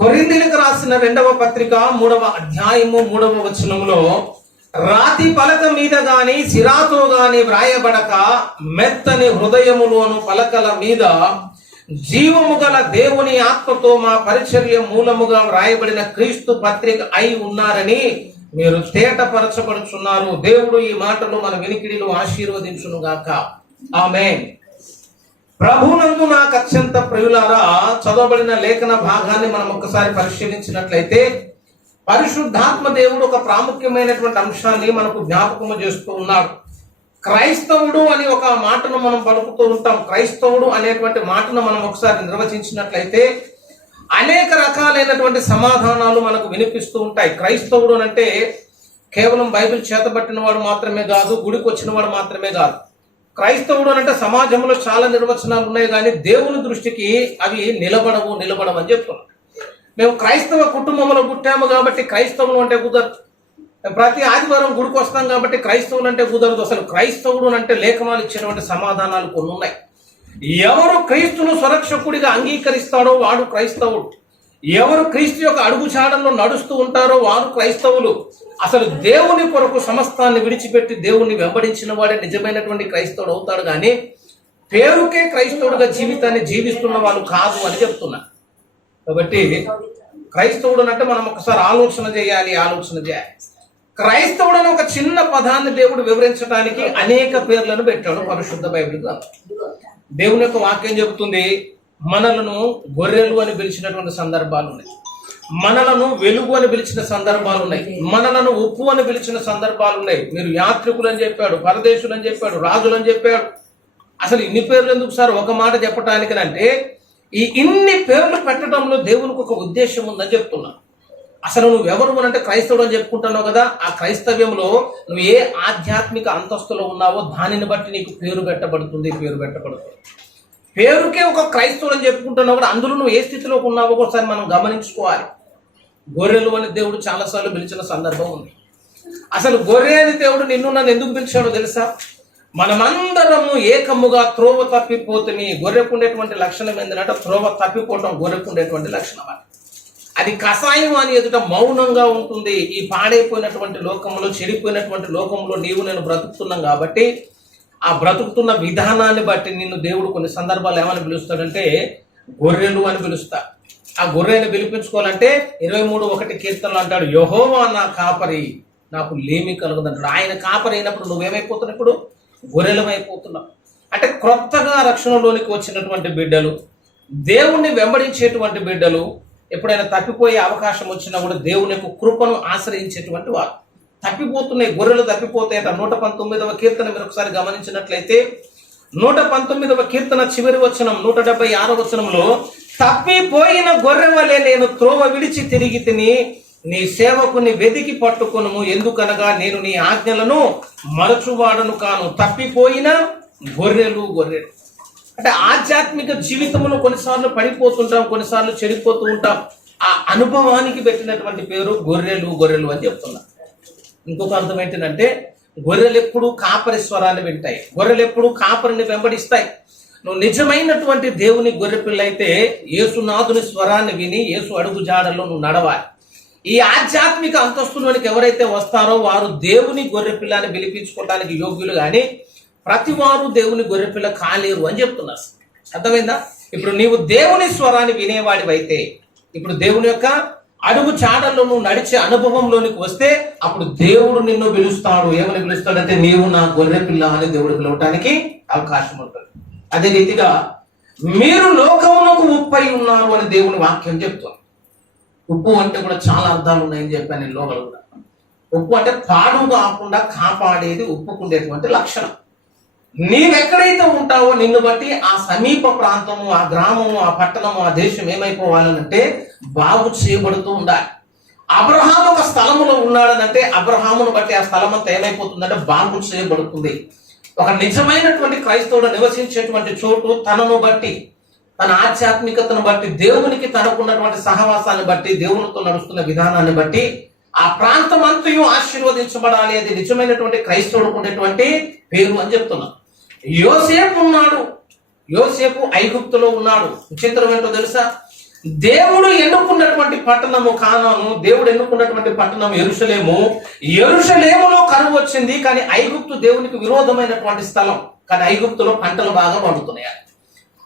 కొరింథీయులకు రాసిన 2వ పత్రిక 3వ అధ్యాయము 3వ వచనంలో, రాతి పలక మీద గాని సిరాతో గాని వ్రాయబడక మెత్తని హృదయములోను పలకల మీద జీవము గల దేవుని ఆత్మతో మా పరిచర్య మూలముగా వ్రాయబడిన క్రీస్తు పత్రిక అయి ఉన్నారని మీరు తేటపరచబడుచున్నారు. దేవుడు ఈ మాటలు మన వినికిడిలో ఆశీర్వదించును గాక. ఆమేన్. ప్రభునందు నాకు అత్యంత ప్రియులారా, చదవబడిన లేఖన భాగాన్ని మనం ఒక్కసారి పరిశీలించినట్లయితే పరిశుద్ధాత్మ దేవుడు ఒక ప్రాముఖ్యమైనటువంటి అంశాన్ని మనకు జ్ఞాపకము చేస్తూ ఉన్నాడు. క్రైస్తవుడు అని ఒక మాటను మనం పలుకుతూ ఉంటాం. క్రైస్తవుడు అనేటువంటి మాటను మనం ఒకసారి నిర్వచించినట్లయితే అనేక రకాలైనటువంటి సమాధానాలు మనకు వినిపిస్తూ ఉంటాయి. క్రైస్తవుడు అంటే కేవలం బైబిల్ చేతబట్టిన వాడు మాత్రమే కాదు, గుడికి వచ్చిన వాడు మాత్రమే కాదు. క్రైస్తవుడు అంటే సమాజంలో చాలా నిర్వచనాలు ఉన్నాయి, కానీ దేవుని దృష్టికి అవి నిలబడవు అని చెప్తున్నాం. మేము క్రైస్తవ కుటుంబంలో పుట్టాము కాబట్టి క్రైస్తవులు అంటే కుదరదు. ప్రతి ఆదివారం గుడికి వస్తాం కాబట్టి క్రైస్తవులు అంటే కుదరదు. అసలు క్రైస్తవుడు అంటే లేఖనాలు ఇచ్చినటువంటి సమాధానాలు కొన్ని ఉన్నాయి. ఎవరు క్రీస్తును సురక్షకుడిగా అంగీకరిస్తాడో వాడు క్రైస్తవుడు. ఎవరు క్రీస్తు యొక్క అడుగుచాడల్లో నడుస్తూ ఉంటారో వారు క్రైస్తవులు. అసలు దేవుని కొరకు సమస్తాన్ని విడిచిపెట్టి దేవుణ్ణి వెంబడించిన వాడే నిజమైనటువంటి క్రైస్తవుడు అవుతాడు, కానీ పేరుకే క్రైస్తవుడిగా జీవితాన్ని జీవిస్తున్న వాళ్ళు కాదు అని చెప్తున్నా. కాబట్టి క్రైస్తవుడు అంటే మనం ఒకసారి ఆలోచన చేయాలి. క్రైస్తవుడు అని ఒక చిన్న పదాన్ని దేవుడు వివరించడానికి అనేక పేర్లను పెట్టాడు పరిశుద్ధ బైబిల్ గ్రంథం. దేవుని యొక్క వాక్యం చెబుతుంది, మనలను గొర్రెలు అని పిలిచినటువంటి సందర్భాలు ఉన్నాయి, మనలను వెలుగు అని పిలిచిన సందర్భాలు ఉన్నాయి, మనలను ఉప్పు అని పిలిచిన సందర్భాలు ఉన్నాయి. మీరు యాత్రికులు అని చెప్పాడు, పరదేశులు అని చెప్పాడు, రాజులు అని చెప్పాడు. అసలు ఇన్ని పేర్లు ఎందుకు సార్ ఒక మాట చెప్పటానికి అంటే, ఈ ఇన్ని పేర్లు పెట్టడంలో దేవునికి ఒక ఉద్దేశం ఉందని చెప్తున్నా. అసలు నువ్వు ఎవరు అంటే క్రైస్తవుడు అని చెప్పుకుంటున్నావు కదా, ఆ క్రైస్తవ్యంలో నువ్వు ఏ ఆధ్యాత్మిక అంతస్తులో ఉన్నావో దానిని బట్టి నీకు పేరు పెట్టబడుతుంది. పేరుకే ఒక క్రైస్తవుడు అని చెప్పుకుంటున్నావు కూడా, అందులో నువ్వు ఏ స్థితిలోకి ఉన్నావో ఒకసారి మనం గమనించుకోవాలి. గొర్రెలు అని దేవుడు చాలాసార్లు పిలిచిన సందర్భం ఉంది. అసలు గొర్రె అని దేవుడు నన్ను ఎందుకు పిలిచాడో తెలుసా? మనమందరము ఏకముగా త్రోవ తప్పిపోతుంది. గొర్రెకు ఉండేటువంటి లక్షణం ఏంటంటే త్రోవ తప్పిపోవటం గొర్రెకు ఉండేటువంటి లక్షణం. అది కషాయం అని ఎదుట మౌనంగా ఉంటుంది. ఈ పాడైపోయినటువంటి లోకంలో, చెడిపోయినటువంటి లోకంలో నీవు నేను బ్రతుకుతున్నాం కాబట్టి ఆ బ్రతుకుతున్న విధానాన్ని బట్టి నిన్ను దేవుడు కొన్ని సందర్భాలు ఏమని పిలుస్తాడంటే గొర్రెలు అని పిలుస్తా. ఆ గొర్రెని పిలిపించుకోవాలంటే 23:1 కీర్తనలు అంటాడు, యెహోవా నా కాపరి, నాకు లేమి కలుగుదంటాడు. ఆయన కాపరి అయినప్పుడు నువ్వేమైపోతున్నావు? ఇప్పుడు గొర్రెలమైపోతున్నావు. అంటే క్రొత్తగా రక్షణలోనికి వచ్చినటువంటి బిడ్డలు, దేవుణ్ణి వెంబడించేటువంటి బిడ్డలు ఎప్పుడైనా తప్పిపోయే అవకాశం వచ్చినా కూడా దేవుని యొక్క కృపను ఆశ్రయించేటువంటి వారు. తప్పిపోతున్నాయి, గొర్రెలు తప్పిపోతాయట. 119వ కీర్తన మీరు ఒకసారి గమనించినట్లయితే 119వ కీర్తన చివరి వచనం 176వ వచనంలో, తప్పిపోయిన గొర్రె వలె నేను త్రోవ విడిచి తిరిగి తిని నీ సేవకుని వెదికి పట్టుకొనుము, ఎందుకనగా నేను నీ ఆజ్ఞలను మరచువాడను కాను. తప్పిపోయిన గొర్రెలు. అంటే ఆధ్యాత్మిక జీవితంలో కొన్నిసార్లు పడిపోతుంటాం, కొన్నిసార్లు చెడిపోతూ ఉంటాం. ఆ అనుభవానికి పెట్టినటువంటి పేరు గొర్రెలు అని చెప్తున్నా. ఇంకొక అర్థం ఏంటంటే, గొర్రెలు ఎప్పుడు కాపరి స్వరాన్ని వింటాయి, గొర్రెలు ఎప్పుడు కాపరిని వెంబడిస్తాయి. నువ్వు నిజమైనటువంటి దేవుని గొర్రె పిల్ల అయితే యేసునాథుని స్వరాన్ని విని యేసు అడుగు జాడల్లో నువ్వు నడవాలి. ఈ ఆధ్యాత్మిక అంతస్తులోనికి ఎవరైతే వస్తారో వారు దేవుని గొర్రె పిల్లని పిలిపించుకోవడానికి యోగ్యులు, కానీ ప్రతి వారు దేవుని గొర్రెపిల్ల కాలేరు అని చెప్తున్నారు. అర్థమైందా? ఇప్పుడు నీవు దేవుని స్వరాన్ని వినేవాడివైతే, ఇప్పుడు దేవుని యొక్క అడుగు చాడల్లో నువ్వు నడిచే అనుభవంలోనికి వస్తే అప్పుడు దేవుడు నిన్ను పిలుస్తాడు. ఏమని పిలుస్తాడంటే, నీవు నా గొర్రెపిల్ల అని దేవుడు పిలవటానికి అవకాశం ఉంటుంది. అదే రీతిగా మీరు లోకమునకు ఉప్పై ఉన్నారు అని దేవుని వాక్యం చెప్తుంది. ఉప్పు అంటే కూడా చాలా అర్థాలు ఉన్నాయని చెప్పాను నేను లోపల కూడా. ఉప్పు అంటే పాడు కాకుండా కాపాడేది ఉప్పుకుండేటువంటి లక్షణం. నీవెక్కడైతే ఉంటావో నిన్ను బట్టి ఆ సమీప ప్రాంతము, ఆ గ్రామము, ఆ పట్టణము, ఆ దేశం ఏమైపోవాలనంటే బాగు చేయబడుతూ ఉండాలి. అబ్రహాము ఒక స్థలములో ఉన్నాడనంటే అబ్రహామును బట్టి ఆ స్థలం అంతా ఏమైపోతుందంటే బాగు చేయబడుతుంది. ఒక నిజమైనటువంటి క్రైస్తవుడు నివసించేటువంటి చోటు తనను బట్టి, తన ఆధ్యాత్మికతను బట్టి, దేవునికి తనకున్నటువంటి సహవాసాన్ని బట్టి, దేవునితో నడుస్తున్న విధానాన్ని బట్టి ఆ ప్రాంతం అంతయు ఆశీర్వదించబడాలి. అది నిజమైనటువంటి క్రైస్తవుడికి ఉండేటువంటి పేరు అని చెప్తున్నాను. యోసేపు ఉన్నాడు, యోసేపు ఐగుప్తులో ఉన్నాడు. విచిత్రం ఏంటో తెలుసా? దేవుడు ఎన్నుకున్నటువంటి పట్టణము కానాను, దేవుడు ఎన్నుకున్నటువంటి పట్టణం యెరూషలేము. యెరూషలేములో కరువు వచ్చింది, కానీ ఐగుప్తు దేవునికి విరోధమైనటువంటి స్థలం. కానీ ఐగుప్తులో పంటలు బాగా పండుతున్నాయి.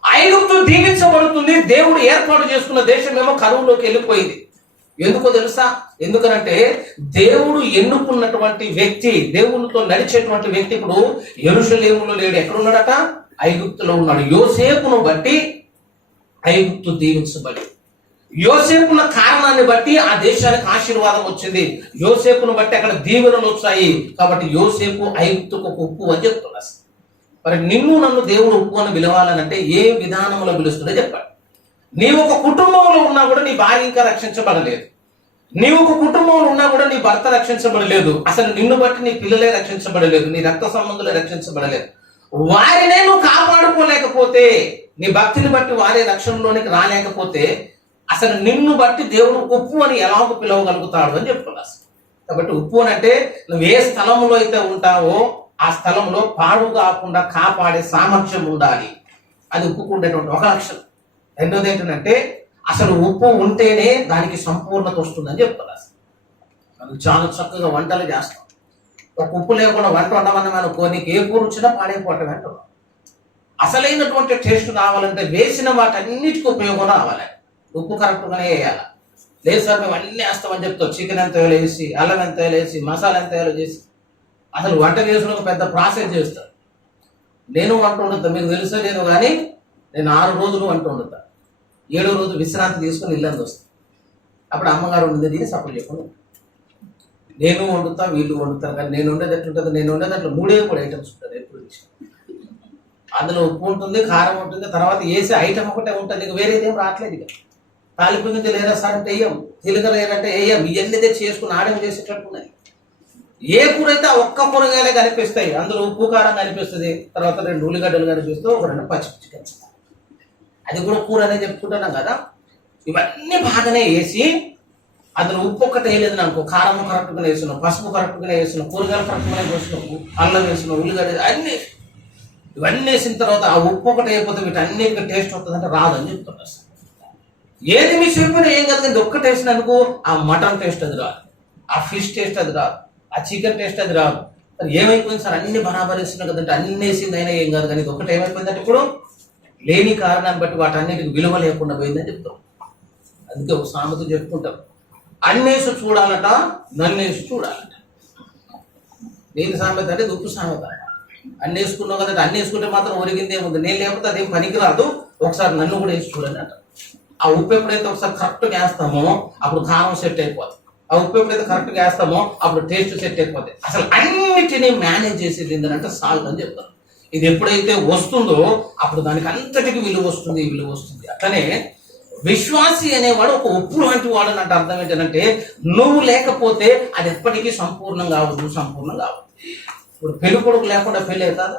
ఐగుప్తు దీవించబడుతుంది. దేవుడు ఏర్పాటు చేసుకున్న దేశమేమో కరువులోకి వెళ్ళిపోయింది. ఎందుకో తెలుసా? ఎందుకనంటే దేవుడు ఎన్నుకున్నటువంటి వ్యక్తి, దేవునితో నడిచేటువంటి వ్యక్తి ఇప్పుడు యెరూషలేములో లేడు. ఎక్కడున్నాడట? ఐగుప్తులో ఉన్నాడు. యోసేపును బట్టి ఐగుప్తు దీవించబడి, యోసేపున్న కారణాన్ని బట్టి ఆ దేశానికి ఆశీర్వాదం వచ్చింది. యోసేపును బట్టి అక్కడ దీవెనలు వచ్చాయి. కాబట్టి యోసేపు ఐగుప్తుకు ఒక ఉప్పు అని చెప్తున్నారు. మరి నిన్ను నన్ను దేవుడు ఉప్పు అని పిలవాలనంటే ఏ విధానంలో పిలుస్తుందో చెప్పాడు. నీవు ఒక కుటుంబంలో ఉన్నా కూడా నీ భార్య ఇంకా రక్షించబడలేదు. నీవు ఒక కుటుంబంలో ఉన్నా కూడా నీ భర్త రక్షించబడలేదు. అసలు నిన్ను బట్టి నీ పిల్లలే రక్షించబడలేదు, నీ రక్త సంబంధులే రక్షించబడలేదు. వారినే నువ్వు కాపాడుకోలేకపోతే, నీ భక్తిని బట్టి వారే రక్షణలోనికి రాలేకపోతే, అసలు నిన్ను బట్టి దేవుడు ఉప్పు అని ఎలాగో పిలవగలుగుతాడు అని చెప్తున్నారు. కాబట్టి ఉప్పు అని అంటే నువ్వు ఏ స్థలంలో అయితే ఉంటావో ఆ స్థలంలో పాడు కాకుండా కాపాడే సామర్థ్యం ఉండాలి. అది ఉప్పుకు ఉండేటువంటి ఒక లక్షణం. రెండోది ఏంటంటే అసలు ఉప్పు ఉంటేనే దానికి సంపూర్ణత వస్తుందని చెప్తున్నారు. మనం చాలా చక్కగా వంటలు చేస్తాం. ఒక ఉప్పు లేకుండా వంట వండమని మనం నీకు ఏ కూర వచ్చినా పాడైపోవటం అంటున్నాం. అసలైనటువంటి టేస్ట్ కావాలంటే వేసిన వాటన్నిటికీ ఉపయోగం రావాలి. ఉప్పు కరెక్ట్గానే వేయాలి. లేదు సార్ మేము అన్నీ వేస్తామని చెప్తాం. చికెన్ ఎంత వేసి, అల్లం ఎంత వేసి, మసాలా ఎంత చేసి, అసలు వంట చేసిన ఒక పెద్ద ప్రాసెస్ చేస్తారు. నేను వంట వండుతా, మీకు తెలుసో లేదు కానీ నేను 6 రోజులు వంట వండుతా. 7వ రోజు విశ్రాంతి తీసుకొని ఇల్లందు వస్తాను. అప్పుడు అమ్మగారు వండింది తిని సపోర్ట్ చెప్పండి. నేను వండుతా, వీళ్ళు వండుతారు. కానీ నేను వండేది ఎట్లుంటుంది? నేను వండేది అట్లా 3 ఐటమ్స్ ఉంటుంది ఎప్పుడు. అందులో ఉప్పు ఉంటుంది, కారం ఉంటుంది, తర్వాత వేసే ఐటమ్ ఒకటే ఉంటుంది. ఇక వేరేదేం రావట్లేదు. ఇక తాలింపు గింజ లేదా సార్ అంటే వేయం, జీలకర్ర లేదంటే వేయం. ఇవన్నీ తెచ్చి చేసుకుని ఆడేం చేసేటట్టున్నాయి. ఏ కూర అయితే ఆ ఒక్క కూరగాయలే కనిపిస్తాయి. అందులో ఉప్పు కారం కనిపిస్తుంది, తర్వాత 2 ఉల్లిగడ్డలు కనిపిస్తూ ఒక 2 పచ్చిమిర్చి కనిపిస్తాయి. అది కూడా కూర అనే చెప్పుకుంటున్నాం కదా. ఇవన్నీ బాగానే వేసి అందులో ఉప్పు ఒక్కటే వేయలేదు అనుకో, కారం కరెక్ట్గానే వేస్తున్నావు, పసుపు కరెక్ట్గానే వేస్తున్నావు, కూరగాయలు కరెక్ట్గానే వేస్తున్నావు, అల్లం వేస్తున్నావు, ఉల్లిగడ్డ అన్నీ ఇవన్నీ వేసిన తర్వాత ఆ ఉప్పు ఒకటి అయిపోతే వీటన్నిటికీ టేస్ట్ వస్తుందంటే రాదని చెప్తున్నారు. ఏది మీ చెప్పినా ఏం కాదు, కానీ ఒక్కటి వేసినందుకు ఆ మటన్ టేస్ట్ అది రాదు, ఆ ఫిష్ టేస్ట్ అది రాదు, ఆ చికెన్ టేస్ట్ అది రాదు. ఏమైపోయింది సార్ అన్ని బరాబర్ వేస్తున్నాయి కదంటే అన్ని వేసింది అయినా ఏం కాదు, కానీ ఇది ఒకటి ఏమైపోయిందంటే ఇప్పుడు లేని కారణాన్ని బట్టి వాటన్నిటికి విలువ లేకుండా పోయిందని చెప్తాం. అందుకే ఒక సామెత చెప్పుకుంటాం, అన్నేసి చూడాలట, నన్నేసి చూడాలట. నేను సామెత అంటే ఉప్పు సామెత. అన్ని వేసుకున్నావు కదంటే అన్ని వేసుకుంటే మాత్రం ఒరిగింది ఏముంది, నేను లేకపోతే అదేం పనికిరాదు, ఒకసారి నన్ను కూడా వేసి చూడండి అంట. ఆ ఉప్పు ఎప్పుడైతే ఒకసారి కరెక్ట్గా వేస్తామో అప్పుడు కారం సెట్ అయిపోతుంది. ఆ ఉప్పు ఎప్పుడైతే కరెక్ట్గా వేస్తామో అప్పుడు టేస్ట్ సెట్ అయిపోతుంది. అసలు అన్నిటినీ మేనేజ్ చేసేది ఏంటంటే సాల్ట్ అని చెప్తారు. ఇది ఎప్పుడైతే వస్తుందో అప్పుడు దానికి అంతటికి విలువ వస్తుంది, విలువ వస్తుంది. అట్లనే విశ్వాసి అనేవాడు ఒక ఉప్పు లాంటి వాడు అంటే అర్థం ఏంటంటే నువ్వు లేకపోతే అది ఎప్పటికీ సంపూర్ణం కావద్దు, సంపూర్ణం కావద్దు. ఇప్పుడు పెళ్లి కొడుకు లేకుండా పెళ్ళి అవుతుందా?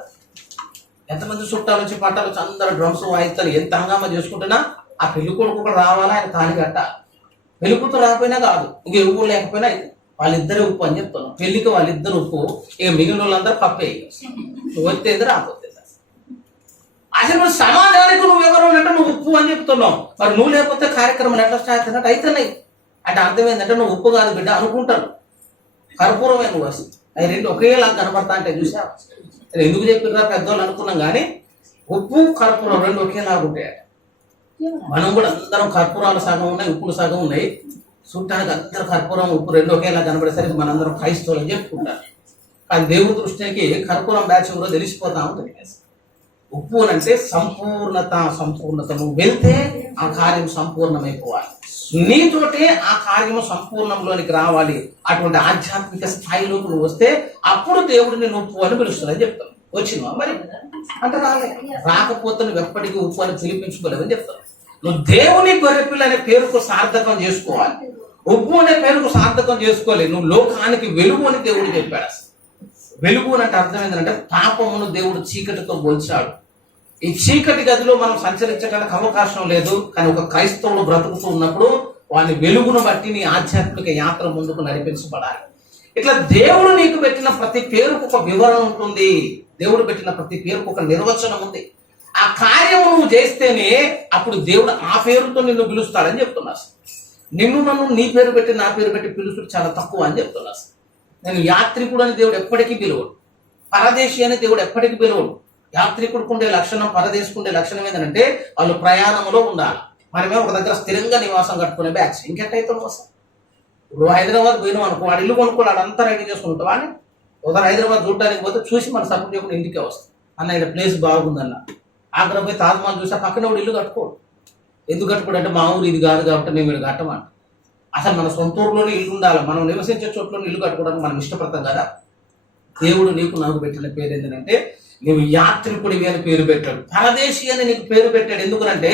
ఎంతమంది చుట్టాలు వచ్చి పట్టాలు వచ్చి అందరూ డ్రమ్స్ వాయిస్తారు, ఎంత హంగామా చేసుకుంటున్నా ఆ పెళ్లి కొడుకు కూడా రావాలా, ఆయన తాళి కట్టాలి. పెళ్లి కూతురు రాకపోయినా కాదు, ఇంక ఉప్పు లేకపోయినా వాళ్ళిద్దరే ఉప్పు అని చెప్తున్నాం. పెళ్లికి వాళ్ళిద్దరు ఉప్పు, ఇక మిగిలిన వాళ్ళందరూ పప్పే. వచ్చేది రాకపోతే అసలు సమాజానికి నువ్వెవరు అంటే నువ్వు ఉప్పు అని చెప్తున్నావు. మరి నువ్వు లేకపోతే కార్యక్రమాలు ఎట్లా స్టార్ట్ అయినట్టు అవుతున్నాయి. అంటే అర్థం ఏంటంటే నువ్వు ఉప్పు కాదు బిడ్డ అనుకుంటాను, కర్పూరమే నువ్వు. అసలు అవి 2 ఒకేలా కనపడతా అంటే చూసా. ఎందుకు చెప్పినా పెద్దవాళ్ళు అనుకున్నాం, కానీ ఉప్పు కర్పూరం 2 ఒకేలాగా ఉంటాయి. మనం కూడా అందరం కర్పూరాలు సగం ఉన్నాయి, ఉప్పులు సగం ఉన్నాయి. చూడటానికి అందరూ కర్పూరం ఉప్పు 2 ఒకేలా కనబడేసరికి మనందరం క్రైస్తవులు అని చెప్పుకుంటారు. కానీ దేవుడి దృష్టికి కర్పూరం బ్యాచ్ కూడా తెలిసిపోతా ఉంటుంది. ఉప్పు అంటే సంపూర్ణత, సంపూర్ణత. నువ్వు వెళ్తే ఆ కార్యం సంపూర్ణమైపోవాలి, నీతోటే ఆ కార్యము సంపూర్ణంలోనికి రావాలి. అటువంటి ఆధ్యాత్మిక స్థాయిలోకి నువ్వు వస్తే అప్పుడు దేవుడిని నువ్వు ఉప్పు అని పిలుస్తానని చెప్తాను. వచ్చినా మరి అంటే రాకపోతే నువ్వు ఎప్పటికీ ఉప్పు అని పిలిపించుకోలేదని చెప్తాను. నువ్వు దేవుని గొర్రెపిల్ల అనే పేరుకు సార్థకం చేసుకోవాలి, ఉప్పు అనే పేరుకు సార్థకం చేసుకోవాలి. నువ్వు లోకానికి వెలుగు అని దేవుడు చెప్పాడు. వెలుగు అంటే అర్థం ఏంటంటే పాపమును దేవుడు చీకటితో పోల్చాడు. ఈ చీకటి గదిలో మనం సంచరించడానికి అవకాశం లేదు. కానీ ఒక క్రైస్తవుడు బ్రతుకుతూ ఉన్నప్పుడు వాని వెలుగును బట్టి నీ ఆధ్యాత్మిక యాత్ర ముందుకు నడిపించబడాలి. ఇట్లా దేవుడు నీకు పెట్టిన ప్రతి పేరుకు ఒక వివరణ ఉంటుంది, దేవుడు పెట్టిన ప్రతి పేరుకు ఒక నిర్వచనం ఉంది. ఆ కార్యము నువ్వు చేస్తేనే అప్పుడు దేవుడు ఆ పేరుతో నిన్ను పిలుస్తాడని చెప్తున్నా. నిన్ను నన్ను నీ పేరు పెట్టి నా పేరు పెట్టి పిలుచుడు చాలా తక్కువ అని చెప్తున్నా. నేను యాత్రికుడు అని దేవుడు ఎప్పటికీ పిలువడు, పరదేశి అని దేవుడు ఎప్పటికీ పిలువడు. యాత్రికుడికి ఉండే లక్షణం, పరదేశికి ఉండే లక్షణం ఏంటంటే వాళ్ళు ప్రయాణంలో ఉండాలి. మనమే ఒక దగ్గర స్థిరంగా నివాసం కట్టుకునే బ్యాచ్ ఇంకెట్టయితే వస్తాం. ఇప్పుడు హైదరాబాద్ పోయినాం అనుకో, వాడు ఇల్లు కొనుక్కోడు, అంతా రెడీ చేసుకుంటాం అని ఒకసారి హైదరాబాద్ చూడడానికి పోతే చూసి మన సపోర్ట్ చేయకుండా ఇంటికే వస్తాం. అన్న ఇక్కడ ప్లేస్ బాగుందన్న. ఆగ్రా పోయి తాజ్మహల్ చూస్తే పక్కన వాడు ఇల్లు కట్టుకోడు. ఎందుకు కట్టుకోడు అంటే మా ఊరు ఇది కాదు కాబట్టి మేము ఇక్కడ కట్టమంట. అసలు మన సొంత ఊరిలోనే ఇల్లు ఉండాలి. మనం నివసించే చోట్లోనే ఇల్లు కట్టుకోవడానికి మనం ఇష్టపడతాం కదా. దేవుడు నీకు నాకు పెట్టిన పేరు ఏంటంటే నువ్వు యాత్రికుడివి అని పేరు పెట్టాడు, పరదేశి అని నీకు పేరు పెట్టాడు. ఎందుకంటే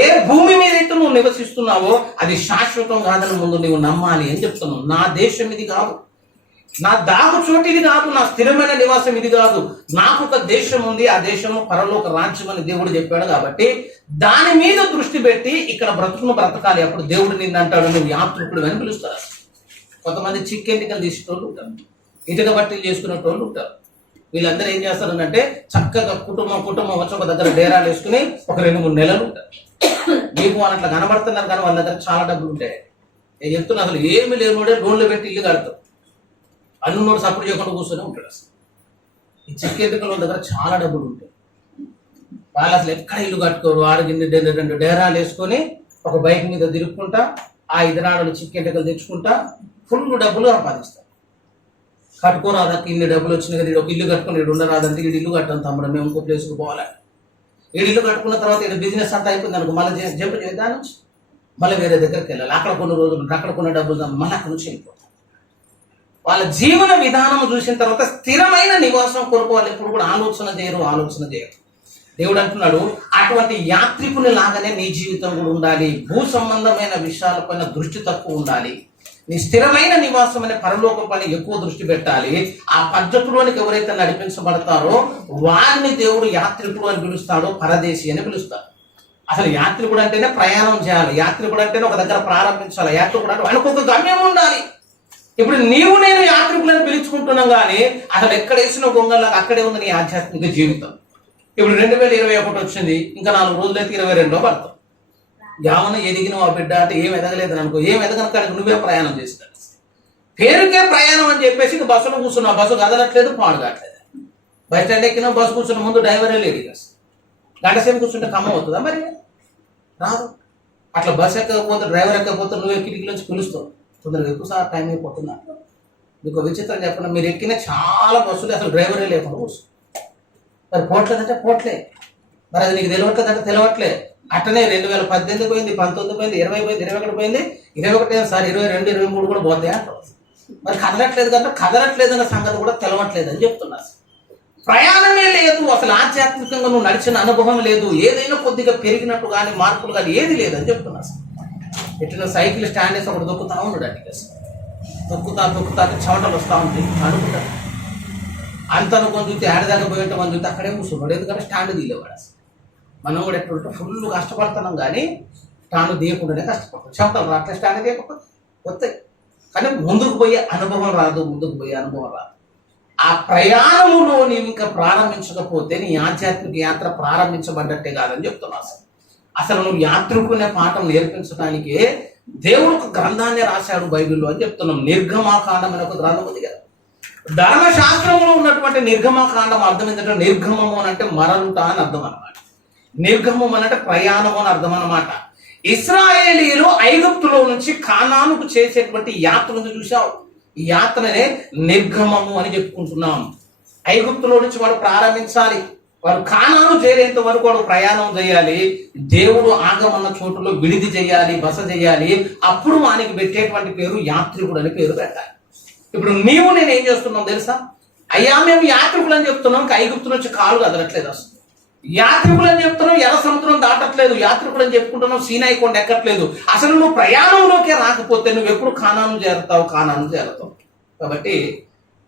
ఏ భూమి మీద అయితే నువ్వు నివసిస్తున్నావో అది శాశ్వతం కాదని ముందు నువ్వు నమ్మాలి అని చెప్తున్నావు. నా దేశం ఇది కాదు, నా దాగు చోటు ఇది కాదు, నా స్థిరమైన నివాసం ఇది కాదు. నాకు ఒక దేశం ఉంది, ఆ దేశము పరలోక రాజ్యం అని దేవుడు చెప్పాడు. కాబట్టి దాని మీద దృష్టి పెట్టి ఇక్కడ బ్రతుకును బ్రతకాలి. అప్పుడు దేవుడు నిన్ను అంటాడు నువ్వు యాత్రికుడు అని పిలుస్తారు. కొంతమంది చిక్కెంటికలు తీసేటోళ్ళు ఉంటారు, ఇటుక బట్టలు చేసుకునేటోళ్ళు ఉంటారు. వీళ్ళందరూ ఏం చేస్తారంటే చక్కగా కుటుంబం వచ్చి ఒక దగ్గర డేరాలు వేసుకుని ఒక 2-3 నెలలు ఉంటారు. మీకు వాళ్ళు అట్లా కనబడుతున్నారు కానీ వాళ్ళ దగ్గర చాలా డబ్బులు ఉంటాయి. నేను చెప్తున్నా, అసలు ఏమి లేనుడే లోన్లు పెట్టి ఇల్లు కడతారు. అన్నున్నోడు సపోర్ట్ చేయకుండా కూర్చొని ఉంటాడు. అసలు ఈ చిక్కెంటికల దగ్గర చాలా డబ్బులు ఉంటాయి. వాళ్ళు అసలు ఎక్కడ ఇల్లు కట్టుకోరు. 2 డేరాలు వేసుకొని ఒక బైక్ మీద తిరుక్కుంటా ఆ 5 నాడులు చిక్కెంటికలు తెచ్చుకుంటా ఫుల్ డబ్బులు సంపాదిస్తారు. కట్టుకోరాదంటే ఇన్ని డబ్బులు వచ్చినాయి కదా, ఒక ఇల్లు కట్టుకుని ఇక్కడ ఉండరాదంటే వీడు ఇల్లు కట్టాను తమ్ముడు, మేము ఇంకో ప్లేస్కి పోవాలి. వీడు ఇల్లు కట్టుకున్న తర్వాత ఇక్కడ బిజినెస్ అంతా అయిపోయింది అనుకో, మళ్ళీ జంప్ దాని నుంచి మళ్ళీ వేరే దగ్గరికి వెళ్ళాలి. అక్కడ కొన్ని రోజులు అక్కడ కొన్ని డబ్బులు మళ్ళీ అక్కడ నుంచి వెళ్ళిపోతారు. వాళ్ళ జీవన విధానం చూసిన తర్వాత స్థిరమైన నివాసం కొరకు వాళ్ళు ఎప్పుడు కూడా ఆలోచన చేయరు. దేవుడు అంటున్నాడు అటువంటి యాత్రికుని లాగానే నీ జీవితం కూడా ఉండాలి. భూ సంబంధమైన విషయాలపైన దృష్టి తక్కువ ఉండాలి. నీ స్థిరమైన నివాసం అనే పరలోకం పైన ఎక్కువ దృష్టి పెట్టాలి. ఆ పద్ధతిలోనికి ఎవరైతే నడిపించబడతారో వారిని దేవుడు యాత్రికుడు అని పిలుస్తాడో, పరదేశి అని పిలుస్తాడు. అసలు యాత్రికుడు అంటేనే ప్రయాణం చేయాలి. యాత్రికుడు అంటేనే ఒక దగ్గర ప్రారంభించాలి. యాత్రికుడు అంటే ఆయనకు ఒక గమ్యం ఉండాలి. ఇప్పుడు నీవు నేను యాత్రికులను పిలుచుకుంటున్నాం కానీ అసలు ఎక్కడ వేసిన గొంగళ్ళకి అక్కడే ఉంది నీ ఆధ్యాత్మిక జీవితం. ఇప్పుడు 2021 వచ్చింది, ఇంకా 4 రోజులైతే 22వ పడతాం. యావన ఎదిగినావు ఆ బిడ్డ అంటే ఏం ఎదగలేదు అనుకో, ఏం ఎదగనకాడికి నువ్వే ప్రయాణం చేస్తాడు. పేరుకే ప్రయాణం అని చెప్పేసి ఇంక బస్సులో కూర్చున్నావు, బస్సు కదలట్లేదు, పాడు కావట్లేదు. బస్ స్టాండ్ ఎక్కినా బస్సు కూర్చున్న ముందు డ్రైవరే లేడు. గంట సేపు కూర్చుంటే కమ్మ అవుతుందా? మరి రాదు. అట్లా బస్సు ఎక్కకపోతే డ్రైవర్ ఎక్కకపోతే నువ్వే కిటికీలోంచి పిలుస్తావు, తొందరగా ఎక్కువ సార్ టైం అయిపోతున్నా. మీకు విచిత్రం చెప్పకుండా మీరు ఎక్కిన చాలా బస్సులు అసలు డ్రైవరే లేకుండా కూర్చో. మరి పోవట్లేదంటే పోవట్లే, మరి అది నీకు తెలియట్లేదంటే తెలియట్లే. అట్టనే 2018 పోయింది, 19 పోయింది, 20 పోయింది, 21 పోయింది, 21 సార్ 22, 23 కూడా పోతాయి అంటారు. మరి కదలట్లేదు కంటే కదలట్లేదన్న సంగతి కూడా తెలవట్లేదు అని చెప్తున్నా. ప్రయాణమే లేదు, అసలు ఆధ్యాత్మికంగా నువ్వు నడిచిన అనుభవం లేదు, ఏదైనా కొద్దిగా పెరిగినట్టు కానీ మార్పులు కానీ ఏది లేదని చెప్తున్నా. ఎట్లా సైకిల్ స్టాండ్ వేసి ఒకటి దొక్కుతా ఉన్నాడు అంటే దొక్కుతా చెమటలు వస్తూ ఉంటాయి అనుకుంటా. అంత అనుకొని చూస్తే ఏడదాకా పోయి ఉంటాం అని చూస్తే అక్కడే కూర్చున్నాడు. ఎందుకంటే స్టాండ్ తీయలేవాడు. అసలు మనం కూడా ఎట్లా ఫుల్ కష్టపడుతున్నాం కానీ స్టాండ్ తీయకుండానే కష్టపడతాం. చెమటలు అట్లా స్టాండ్ తీయకపోతే వస్తాయి కానీ ముందుకు పోయే అనుభవం రాదు. ఆ ప్రయాణములో నీవు ఇంకా ప్రారంభించకపోతే నీ ఆధ్యాత్మిక యాత్ర ప్రారంభించబడ్డట్టే కాదని చెప్తున్నా. అసలు నువ్వు యాత్రికునే పాఠం నేర్పించడానికే దేవుడు ఒక గ్రంథాన్ని రాశాడు బైబిల్లో అని చెప్తున్నాం. నిర్గమాకాండం అనే ఒక గ్రంథం ఉంది కదా. ధర్మశాస్త్రంలో ఉన్నటువంటి నిర్గమకాండం అర్థం ఏంటంటే నిర్గమము అని అంటే మరలుట అని అర్థం అనమాట. నిర్గమం అంటే ప్రయాణం అని అర్థం అనమాట. ఇశ్రాయేలీయులు ఐగుప్తులో నుంచి కానానుకు చేసేటువంటి యాత్రను చూసావు. ఈ యాత్రనే నిర్గమము అని చెప్పుకుంటున్నాం. ఐగుప్తులో నుంచి వాడు ప్రారంభించాలి, వాడు కానాను చేరేంత వరకు వాడు ప్రయాణం చేయాలి. దేవుడు ఆగమన్న చోటులో విడిది చేయాలి, బస చేయాలి. అప్పుడు వానికి పెట్టేటువంటి పేరు యాత్రికుడు అని పేరు పెట్టాలి. ఇప్పుడు నీవు నేను ఏం చేస్తున్నాం తెలుసా? అయ్యా మేము యాత్రికులు అని చెప్తున్నాం, ఐగుప్తు నుంచి కాలు కదలట్లేదు. అసలు యాత్రికులు అని చెప్తున్నాం, ఎర్ర సముద్రం దాటట్లేదు. యాత్రికులు అని చెప్పుకుంటున్నావు, సీనాయి కొండ ఎక్కట్లేదు. అసలు నువ్వు ప్రయాణంలోకే రాకపోతే నువ్వు ఎప్పుడు కానాను చేరుతావు. కాబట్టి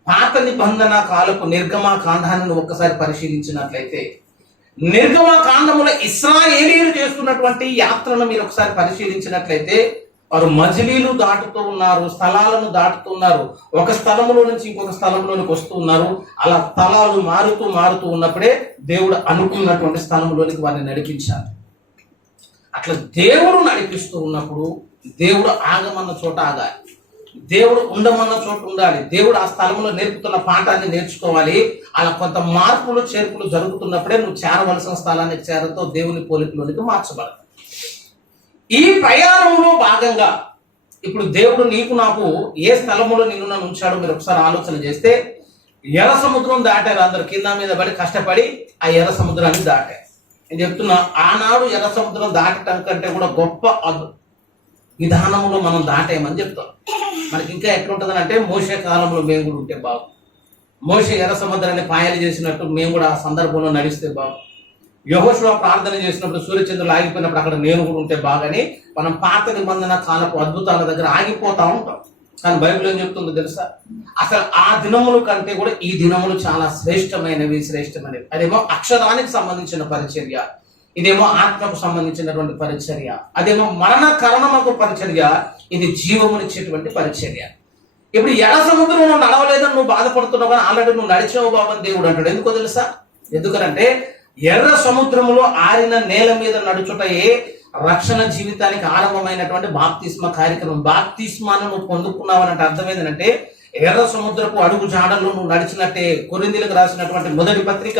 పాత నిబంధన కాలపు నిర్గమకాండాన్ని నువ్వు ఒక్కసారి పరిశీలించినట్లయితే నిర్గమకాండములో ఇశ్రాయేలీయులు చేస్తున్నటువంటి యాత్రను మీరు ఒకసారి పరిశీలించినట్లయితే వారు మజిలీలు దాటుతూ ఉన్నారు, స్థలాలను దాటుతూ ఉన్నారు, ఒక స్థలంలో నుంచి ఇంకొక స్థలంలోనికి వస్తూ ఉన్నారు. అలా స్థలాలు మారుతూ మారుతూ ఉన్నప్పుడే దేవుడు అనుకున్నటువంటి స్థలంలోనికి వారిని నడిపించారు. అట్లా దేవుడు నడిపిస్తూ ఉన్నప్పుడు దేవుడు ఆగమన్న చోట ఆగాలి, దేవుడు ఉండమన్న చోట ఉండాలి, దేవుడు ఆ స్థలంలో నేర్పుతున్న పాఠాన్ని నేర్చుకోవాలి. అలా కొంత మార్పులు చేర్పులు జరుగుతున్నప్పుడే నువ్వు చేరవలసిన స్థలానికి చేరతో దేవుని పోలికలోనికి మార్చబడదు. ఈ ప్రయాణంలో భాగంగా ఇప్పుడు దేవుడు నీకు నాకు ఏ స్థలంలో నిన్ను నన్ను ఉంచాడో మీరు ఒకసారి ఆలోచన చేస్తే, ఎర్ర సముద్రం దాటారు అందరు, కింద మీద పడి కష్టపడి ఆ ఎర్ర సముద్రాన్ని దాటారు. నేను చెప్తున్నా, ఆనాడు ఎర్ర సముద్రం దాటటం కంటే కూడా గొప్ప విధానంలో మనం దాటేయమని చెప్తాం. మనకి ఇంకా ఎట్లుంటుందని అంటే, మోషే కాలంలో మేము కూడా ఉంటే బాగు, మోషే ఎర్ర సముద్రాన్ని పాయలు చేసినట్టు మేము కూడా ఆ సందర్భంలో నడిస్తే బాగు, యెహోషువ ప్రార్థన చేసినప్పుడు సూర్యచంద్రులు ఆగిపోయినప్పుడు అక్కడ నేను కూడా ఉంటే బాగని మనం పాత నిబంధన కాలపు అద్భుతాల దగ్గర ఆగిపోతా ఉంటాం. కానీ బైబిల్ ఏం చెప్తుందో తెలుసా? అసలు ఆ దినముల కంటే కూడా ఈ దినములు చాలా శ్రేష్టమైనవి. అదేమో అక్షరానికి సంబంధించిన పరిచర్య, ఇదేమో ఆత్మకు సంబంధించినటువంటి పరిచర్య, అదేమో మరణ కరణముకు పరిచర్య, ఇది జీవమునిచ్చేటువంటి పరిచర్య. ఇప్పుడు ఎర్ర సముద్రంలో నడవలేదని నువ్వు బాధపడుతున్నావు, కానీ ఆల్రెడీ నువ్వు నడిచావు బాబు అని దేవుడు అంటాడు. ఎందుకో తెలుసా? ఎందుకంటే ఎర్ర సముద్రములో ఆరిన నేల మీద నడుచుటయే రక్షణ జీవితానికి ఆరంభమైనటువంటి బాప్తిస్మ కార్యక్రమం. బాప్తిస్మాను నువ్వు పొందుకున్నావనంటే అర్థం ఏంటంటే, ఎర్ర సముద్రపు అడుగు జాడల్లో నువ్వు నడిచినట్టే. కొరింథీయులకు రాసినటువంటి మొదటి పత్రిక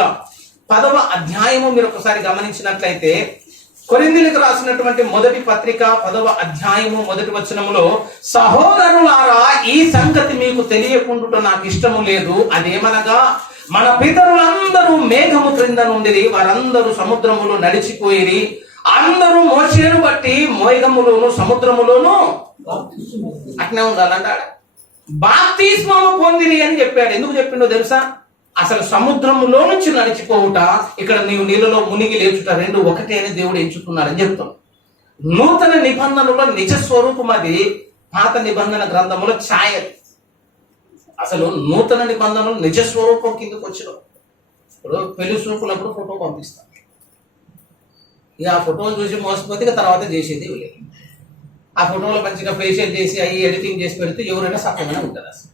10వ అధ్యాయము మీరు ఒకసారి గమనించినట్లయితే, కొరింథీయులకు రాసినటువంటి మొదటి పత్రిక 10వ అధ్యాయము మొదటి వచనములో, సహోదరులారా ఈ సంగతి మీకు తెలియకుండా నాకు ఇష్టము లేదు. అదేమనగా మన పితరులందరూ మేఘము క్రింద నుండి వారందరూ సముద్రములో నడిచిపోయి, అందరూ మోషేను బట్టి మేఘములోను సముద్రములోను అట్నే ఉండాలంటాడు. బాప్తిస్మము పొందిరి అని చెప్పాడు. ఎందుకు చెప్పిండో తెలుసా? అసలు సముద్రములో నుంచి నడిచిపోవుట, ఇక్కడ నీవు నీళ్ళలో మునిగి లేచుట రెండు ఒకటే అని దేవుడు ఎంచుకున్నాడని చెప్తాం. నూతన నిబంధనలో నిజ స్వరూపం అది, పాత నిబంధన గ్రంథములో ఛాయ. అసలు నూతన నిబంధనలు నిజ స్వరూపం కిందకు వచ్చినావు. ఇప్పుడు పెళ్లి చూపులప్పుడు ఫోటో పంపిస్తాం, ఇక ఆ ఫోటోలు చూసి మోసపోతే ఇక తర్వాత చేసేది లేదు. ఆ ఫోటోలో మంచిగా ఫేషియల్ చేసి అవి ఎడిటింగ్ చేసి పెడితే ఎవరైనా సత్యమైన ఉంటుంది. అసలు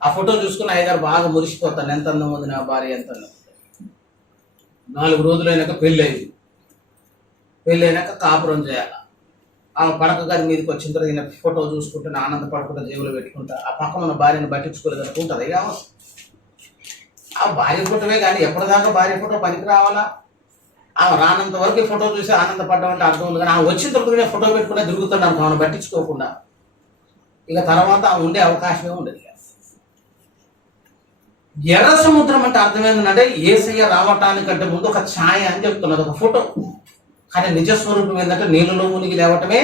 ఆ ఫోటో చూసుకుని అయ్యగారు బాగా మురిసిపోతాను, ఎంత అందం ఉంది నా భార్య, ఎంత అందం. 4 రోజులైనాక పెళ్ళయింది, పెళ్ళైనాక కాపురం చేయాలి. ఆ పడక గారి మీదకి వచ్చిన తర్వాత ఈయన ఫోటో చూసుకుంటే ఆనందపడకుండా జేబులో పెట్టుకుంటా, ఆ పక్కన ఉన్న భార్యను పట్టించుకోలేదు ఉంటుంది. ఇక ఆ భార్య ఫోటోవే కానీ ఎప్పటిదాకా భార్య ఫోటో పనికి రావాలా? ఆమె రానంత వరకు ఈ ఫోటో చూసి ఆనందపడ్డామంటే అర్థం ఉంది. కానీ ఆమె వచ్చిన తర్వాత ఫోటో పెట్టుకునే తిరుగుతున్నాను ఆమెను పట్టించుకోకుండా. ఇక తర్వాత ఆమె ఉండే అవకాశమే ఉండదు. ఎర్ర సముద్రం అంటే అర్థం ఏంటంటే, యేసయ్య రావటానికంటే ముందు ఒక ఛాయ అని చెప్తున్నది, ఒక ఫోటో. కానీ నిజస్వరూపం ఏంటంటే నీళ్ళలో మునిగి లేవటమే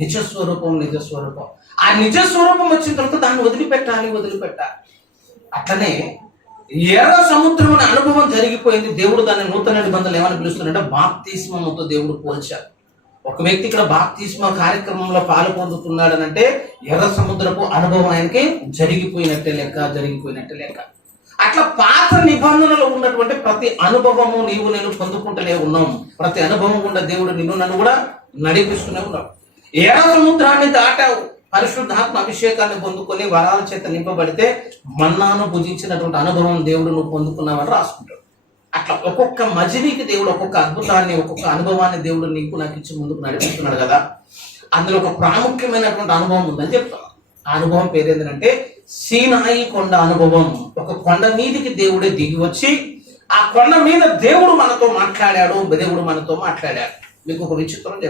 నిజస్వరూపం. ఆ నిజస్వరూపం వచ్చిన తర్వాత దాన్ని వదిలిపెట్టాలి. అట్లనే ఎర్ర సముద్రం అనే అనుభవం జరిగిపోయింది. దేవుడు దాన్ని నూతన నిబంధనలు ఏమని పిలుస్తున్నాడంటే బాప్తిస్మముతో దేవుడు పోల్చారు. ఒక వ్యక్తి ఇక్కడ బాప్తిస్మ కార్యక్రమంలో పాలు పొందుతున్నాడనంటే ఎర్ర సముద్రపు అనుభవం ఆయనకి జరిగిపోయినట్టే లెక్క. అట్లా పాత నిబంధనలో ఉన్నటువంటి ప్రతి అనుభవము నీవు నేను పొందుకుంటూనే ఉన్నాం. ప్రతి అనుభవం గుండా దేవుడు నిన్ను నన్ను కూడా నడిపిస్తూనే ఉన్నాడు. ఎర్ర సముద్రాన్ని దాటావు, పరిశుద్ధాత్మ అభిషేకాన్ని పొందుకొని వరాల చేత నింపబడితే మన్నాను భుజించినటువంటి అనుభవం దేవుడు నువ్వు పొందుకున్నావని రాసుకుంటాడు. అట్లా ఒక్కొక్క మజిలీకి దేవుడు ఒక్కొక్క అద్భుతాన్ని, ఒక్కొక్క అనుభవాన్ని దేవుడు నీకు నాకు ఇచ్చి ముందుకు నడిపిస్తున్నాడు కదా. అందులో ఒక ప్రాముఖ్యమైనటువంటి అనుభవం ఉందని చెప్తాను. ఆ అనుభవం పేరు ఏంటంటే సీనాయి కొండ అనుభవం. ఒక కొండ మీదికి దేవుడే దిగి వచ్చి ఆ కొండ మీద దేవుడు మనతో మాట్లాడాడు. మీకు ఒక విచిత్రం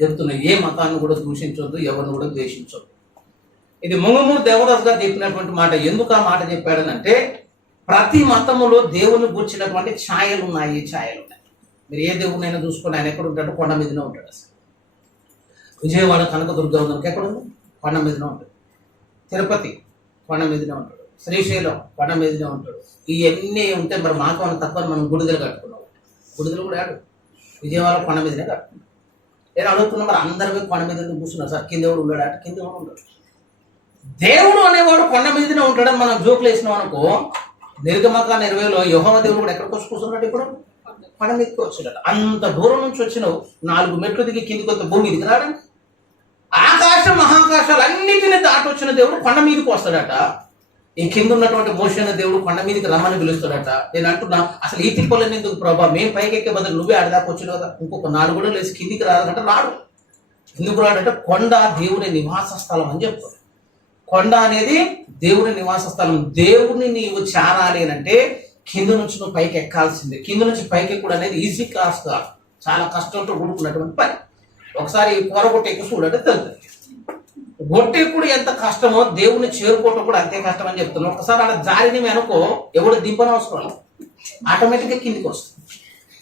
చెప్తున్నా, ఏ మతాన్ని కూడా దూషించొద్దు, ఎవరిని కూడా ద్వేషించొద్దు. ఇది ముంగమూరు దేవదాస్ గారు చెప్పినటువంటి మాట. ఎందుకు ఆ మాట చెప్పాడనంటే, ప్రతి మతములో దేవుని గుర్చినటువంటి ఛాయలు ఉన్నాయి. మీరు ఏ దేవుడినైనా చూసుకోండి, ఆయన ఎక్కడ ఉంటాడు? కొండ మీదనే ఉంటాడు. అసలు విజయవాడ కనకదుర్గ ఉందనుక ఎక్కడ ఉంది? కొండ మీదనే ఉంటాడు. తిరుపతి కొండ మీదనే ఉంటాడు. శ్రీశైలం కొండ మీదనే ఉంటాడు. ఇవన్నీ ఉంటే మరి మాకు మనం తక్కువ మనం గుడిదలు కట్టుకున్నాం. గుడిదలు కూడా ఆడు విజయవాడ కొండ మీదనే కట్టుకున్నాం. నేను అడుగుతున్నా, మరి అందరికీ కొండ మీద కూర్చున్నారు సార్, కింద ఎవడు ఉన్నాడు అంటే కింద ఎవడు ఉంటాడు. దేవుడు అనేవాడు కొండ మీదనే ఉంటాడని మనం జోకులు వేసినాం అనుకో. నిర్గమకాండ 20లో యెహోవా దేవుడు కూడా ఎక్కడికి వచ్చి కూర్చున్నాడు? ఇప్పుడు కొండ మీదకి వచ్చాడు. అంత దూరం నుంచి వచ్చినావు, 4 మెట్లు దిగి కిందికి వస్తే భూమి మీదకి రావడానికి మహాకాశాలు అన్నిటిని దాటొచ్చిన దేవుడు కొండ మీదకి వస్తాడట. ఈ కింద ఉన్నటువంటి మోషే అనే దేవుడు కొండ మీదకి రమ్మని పిలుస్తాడట. నేను అంటున్నా, అసలు ఈ తిప్పలని ఎందుకు ప్రభా, మేము పైకి ఎక్కే బదులు నువ్వే ఆడదాకా వచ్చిన కదా, ఇంకొక 4 కూడా లేచి కిందికి రాదంటే రాడు. ఎందుకు రాడంటే కొండ దేవుని నివాస స్థలం అని చెప్తాడు. కొండ అనేది దేవుని నివాస స్థలం. దేవుని నీవు చేరాలి అంటే కింద నుంచి నువ్వు పైకి ఎక్కాల్సిందే. కింద నుంచి పైకి ఎక్కడం అనేది ఈజీ క్లాస్ కాదు, చాలా కష్టంతో కూడుకున్నటువంటి పని. ఒకసారి కూరగొట్ట ఎక్కువ చూడంటే తెలుస్తుంది. గొట్టెక్కుడు ఎంత కష్టమో దేవుని చేరుకోవటం కూడా అంతే కష్టం అని చెప్తున్నాం. ఒకసారి అలా జారిని వెనుకో ఎవడు దింపనవసరం, ఆటోమేటిక్గా కిందికి వస్తుంది.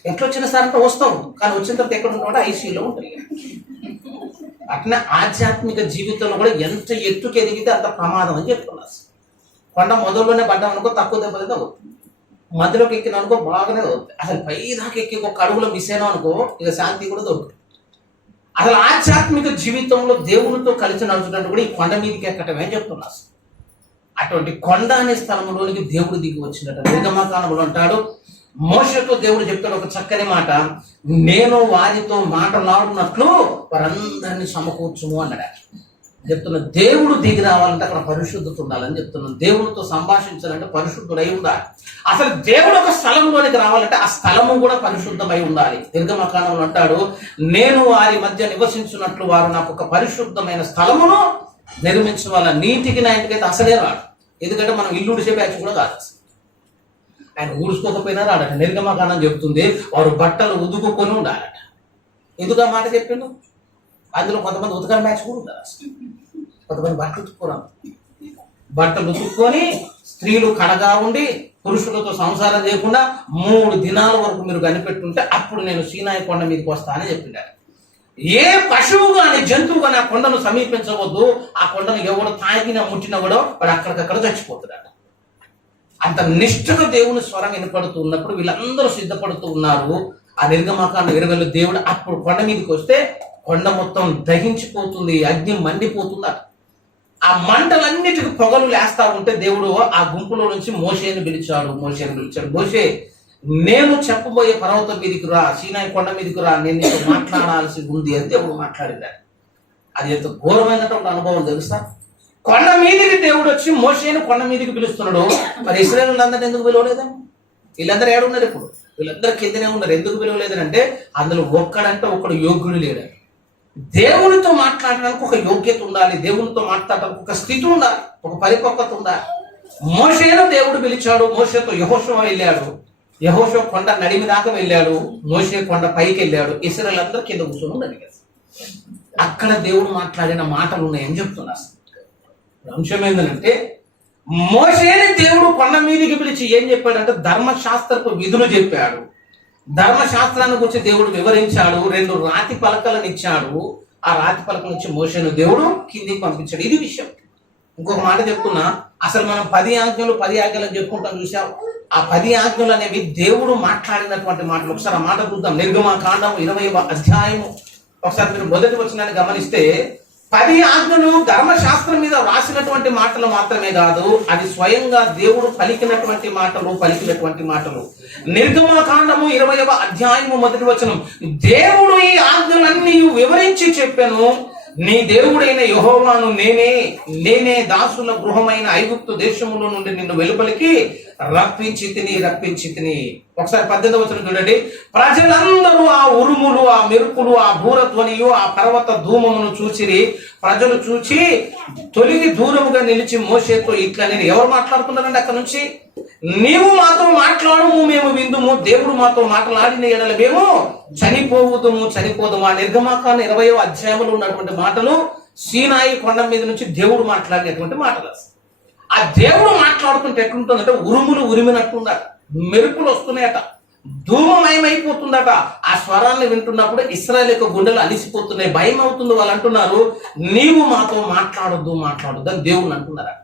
ఎట్లా వచ్చిన సార్ అంటే వస్తాం, కానీ వచ్చిన తర్వాత ఎక్కడ ఉంటామంటే ఐసీయూలో ఉంటుంది. అట్లా ఆధ్యాత్మిక జీవితంలో కూడా ఎంత ఎత్తుకు ఎదిగితే అంత ప్రమాదం అని చెప్తున్నారు. కొండ మొదల్లోనే పడ్డాం అనుకో తక్కువ దెబ్బలైతే అవుతుంది, మధ్యలోకి ఎక్కిన అనుకో బాగానే అవుతుంది. అసలు పై దాకా ఎక్కి ఒక అడుగులో మిస్ అయినా అనుకో ఇక శాంతి కూడా దొరుకుతుంది. అసలు ఆధ్యాత్మిక జీవితంలో దేవునితో కలిసి నడుచుకుంటూ కూడా ఈ కొండ మీదకి ఎక్కటం ఏం చెప్తున్నారు. అటువంటి కొండ అనే స్థలంలోనికి దేవుడు దిగి వచ్చినట్టు నిర్గమకాండంలో అంటాడు. మోషేతో దేవుడు చెప్తాడు ఒక చక్కని మాట, నేను వారితో మాట్లాడినట్లు వారందరినీ సమకూర్చుము అన్నాడు. చెప్తున్నా, దేవుడు దిగి రావాలంటే అక్కడ పరిశుద్ధత ఉండాలని చెప్తున్నాను. దేవుడితో సంభాషించాలంటే పరిశుద్ధుడై ఉండాలి. అసలు దేవుడు ఒక స్థలంలోనికి రావాలంటే ఆ స్థలము కూడా పరిశుద్ధమై ఉండాలి. నిర్గమకాండంలో అంటాడు, నేను వారి మధ్య నివసించినట్లు వారు నాకు ఒక పరిశుద్ధమైన స్థలమును నిర్మించవాల. నీటికి నా ఇంటికైతే అసలే రాడు, ఎందుకంటే మనం ఇల్లు ఉడిసే బ్యాచ్ కూడా కాదు. ఆయన ఊడ్చుకోకపోయినా రాడట. నిర్గమకాండం చెప్తుంది వారు బట్టలు ఉదుకుకొని ఉండాలట. ఎందుకు ఆ మాట చెప్పిండు? అందులో కొంతమంది ఉతకల మ్యాచ్ కూడా ఉంటారు, కొంతమంది బట్టలు ఉతుక్కోరాదు. బట్టలు ఉతుక్కొని స్త్రీలు కడగా ఉండి పురుషులతో సంసారం చేయకుండా 3 దినాల వరకు మీరు కనిపెట్టుంటే అప్పుడు నేను సీనాయి కొండ మీదకి వస్తానని చెప్పిండారు. ఏ పశువు కానీ జంతువు కానీ ఆ కొండను సమీపించవద్దు. ఆ కొండను ఎవడు తాగినా ముట్టినా కూడా వాడు అక్కడికక్కడ చచ్చిపోతున్నాడు. అంత నిష్ఠగా దేవుని స్వరం వినపడుతూ ఉన్నప్పుడు వీళ్ళందరూ సిద్ధపడుతూ ఉన్నారు. ఆ నిర్గమకాండం 20లో దేవుడు అప్పుడు కొండ మీదకి వస్తే కొండ మొత్తం దహించిపోతుంది, అగ్ని మండిపోతుందట. ఆ మంటలన్నిటికి పొగలు లేస్తా ఉంటే దేవుడు ఆ గుంపులో నుంచి మోషేని పిలిచాడు. మోషే, నేను చెప్పబోయే పర్వతం మీదకి రా, సీనాయి కొండ మీదకి రా, నేను నీతో మాట్లాడాల్సి ఉంది అని దేవుడు మాట్లాడినాడు. అది ఎంత ఘోరమైనటువంటి అనుభవం తెలుసా? కొండ మీదకి దేవుడు వచ్చి మోషేని కొండ మీదకి పిలుస్తున్నాడు. మరి ఇశ్రాయేలులందరినీ ఎందుకు పిలవలేదా? వీళ్ళందరూ ఏడున్నారు ఇప్పుడు, వీళ్ళందరూ కిందనే ఉన్నారు. ఎందుకు పిలవలేదంటే అందులో ఒక్కడంటే ఒకడు యోగ్యుడు లేడు. దేవునితో మాట్లాడడానికి ఒక యోగ్యత ఉండాలి, దేవునితో మాట్లాడడానికి ఒక స్థితి ఉండాలి, ఒక పరిపక్వత ఉండాలి. మోషేను దేవుడు పిలిచాడు. మోషేతో యెహోషువ వెళ్ళాడు. యెహోషువ కొండ నడిమి దాకా వెళ్ళాడు. మోషే కొండ పైకి వెళ్ళాడు. ఇశ్రాయేలులందరూ కింద కూర్చొని ఉన్నారు. అక్కడ దేవుడు మాట్లాడిన మాటలు ఉన్నాయని చెప్తున్నారు. అంశం ఏంటంటే మోషేని దేవుడు కొండ మీదకి పిలిచి ఏం చెప్పాడంటే ధర్మశాస్త్రపు విధులు చెప్పాడు. ధర్మశాస్త్రాన్ని గురించి దేవుడు వివరించాడు. 2 రాతి పలకలను ఇచ్చాడు. ఆ రాతి పలకలు ఇచ్చి మోషేను దేవుడు కిందికి పంపించాడు. ఇది విషయం. ఇంకొక మాట చెప్తున్నా, అసలు మనం 10 ఆజ్ఞలు 10 ఆజ్ఞలు చెప్పుకుంటాం చూసాం. ఆ 10 ఆజ్ఞలు అనేవి దేవుడు మాట్లాడినటువంటి మాటలు. ఒకసారి ఆ మాట చూద్దాం. నిర్గమకాండం 20వ అధ్యాయము ఒకసారి మీరు మొదటి వచనాన్ని గమనిస్తే 10 ఆజ్ఞలు ధర్మశాస్త్రం మీద రాసినటువంటి మాటలు మాత్రమే కాదు, అది స్వయంగా దేవుడు పలికినటువంటి మాటలు. నిర్గమకాండము 20వ అధ్యాయము మొదటి వచనం, దేవుడు ఈ ఆజ్ఞలన్నీ వివరించి చెప్పాను. నీ దేవుడైన యెహోవాను నేనే దాసుల గృహమైన ఐగుప్తు దేశములో నుండి నిన్ను వెలుపలికి రప్పించి తిని. ఒకసారి 18వ వచనం చూడండి. ప్రజలందరూ ఆ ఉరుములు, ఆ మెరుపులు, ఆ భూరధ్వనియు, ఆ పర్వత ధూమమును చూసిరి. ప్రజలు చూచి తొలిగి దూరముగా నిలిచి మోషేతో ఇట్లా, నేను ఎవరు మాట్లాడుతున్నారండి అక్కడ నుంచి, నీవు మాతో మాట్లాడము, మేము విందుము. దేవుడు మాతో మాట్లాడిన ఎడల మేము చనిపోదుము. ఆ నిర్గమకాండం 20వ అధ్యాయంలో ఉన్నటువంటి మాటలు సీనాయి కొండ మీద నుంచి దేవుడు మాట్లాడినటువంటి మాటలు. ఆ దేవుడు మాట్లాడుతుంటే ఎట్లుంటుందంటే ఉరుములు ఉరిమినట్టుందట, మెరుపులు వస్తున్నాయట, ధూమమయమైపోతుందట. ఆ స్వరాన్ని వింటున్నప్పుడు ఇశ్రాయేలు యొక్క గుండెలు అలిసిపోతున్నాయి, భయం అవుతుంది. వాళ్ళు అంటున్నారు, నీవు మాతో మాట్లాడొద్దు అని దేవుడు అంటున్నారట.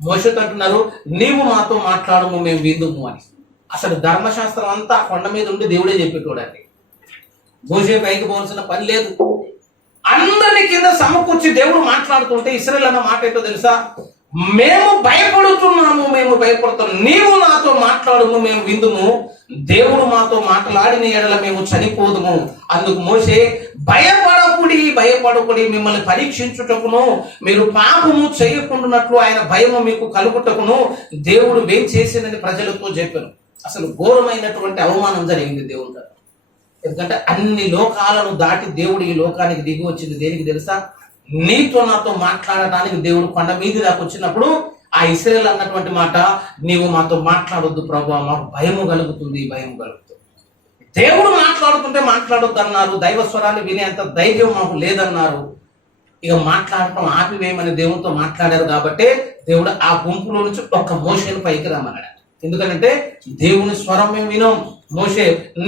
మోషేతో అంటున్నారు, నీవు మాతో మాట్లాడము, మేము విందుము అని. అసలు ధర్మశాస్త్రం అంతా కొండ మీద ఉండి దేవుడే చెప్పేటోడండి. మోషే పైకి పోవాల్సిన పని లేదు. అందరినీ కింద సమకూర్చి దేవుడు మాట్లాడుతుంటే ఇశ్రాయేలు అన్న మాట ఏంటో తెలుసా? మేము భయపడుతున్నాము, మేము భయపడుతున్నాము, నీవు నాతో మాట్లాడుము, మేము విందుము, దేవుడు మాతో మాట్లాడిన ఎడల మేము చనిపోదుము. అందుకు మోషే, భయపడకుడి, మిమ్మల్ని పరీక్షించుటకును మీరు పాపము చేయకుండానట్లు ఆయన భయము మీకు కలుగుటకును దేవుడు ఏం చేసిందని ప్రజలతో చెప్పాను. అసలు ఘోరమైనటువంటి అవమానం జరిగింది దేవుడు గారు. ఎందుకంటే అన్ని లోకాలను దాటి దేవుడు ఈ లోకానికి దిగి వచ్చింది దేనికి తెలుసా? నీతో నాతో మాట్లాడటానికి. దేవుడు కొండ మీది దాకా వచ్చినప్పుడు ఆ ఇశ్రాయేలు అన్నటువంటి మాట, నీవు మాతో మాట్లాడొద్దు ప్రభువా, మాకు భయము కలుగుతుంది. దేవుడు మాట్లాడొద్దు అన్నారు. దైవ స్వరాన్ని వినేంత ధైర్యం మాకు లేదన్నారు. ఇక మాట్లాడటం ఆపివేయమని దేవునితో మాట్లాడారు కాబట్టి దేవుడు ఆ గుంపులో నుంచి ఒక్క మోషేను పైకి రమ్మన్నాడు. ఎందుకంటే దేవుని స్వరం మేము వినం. మోషే,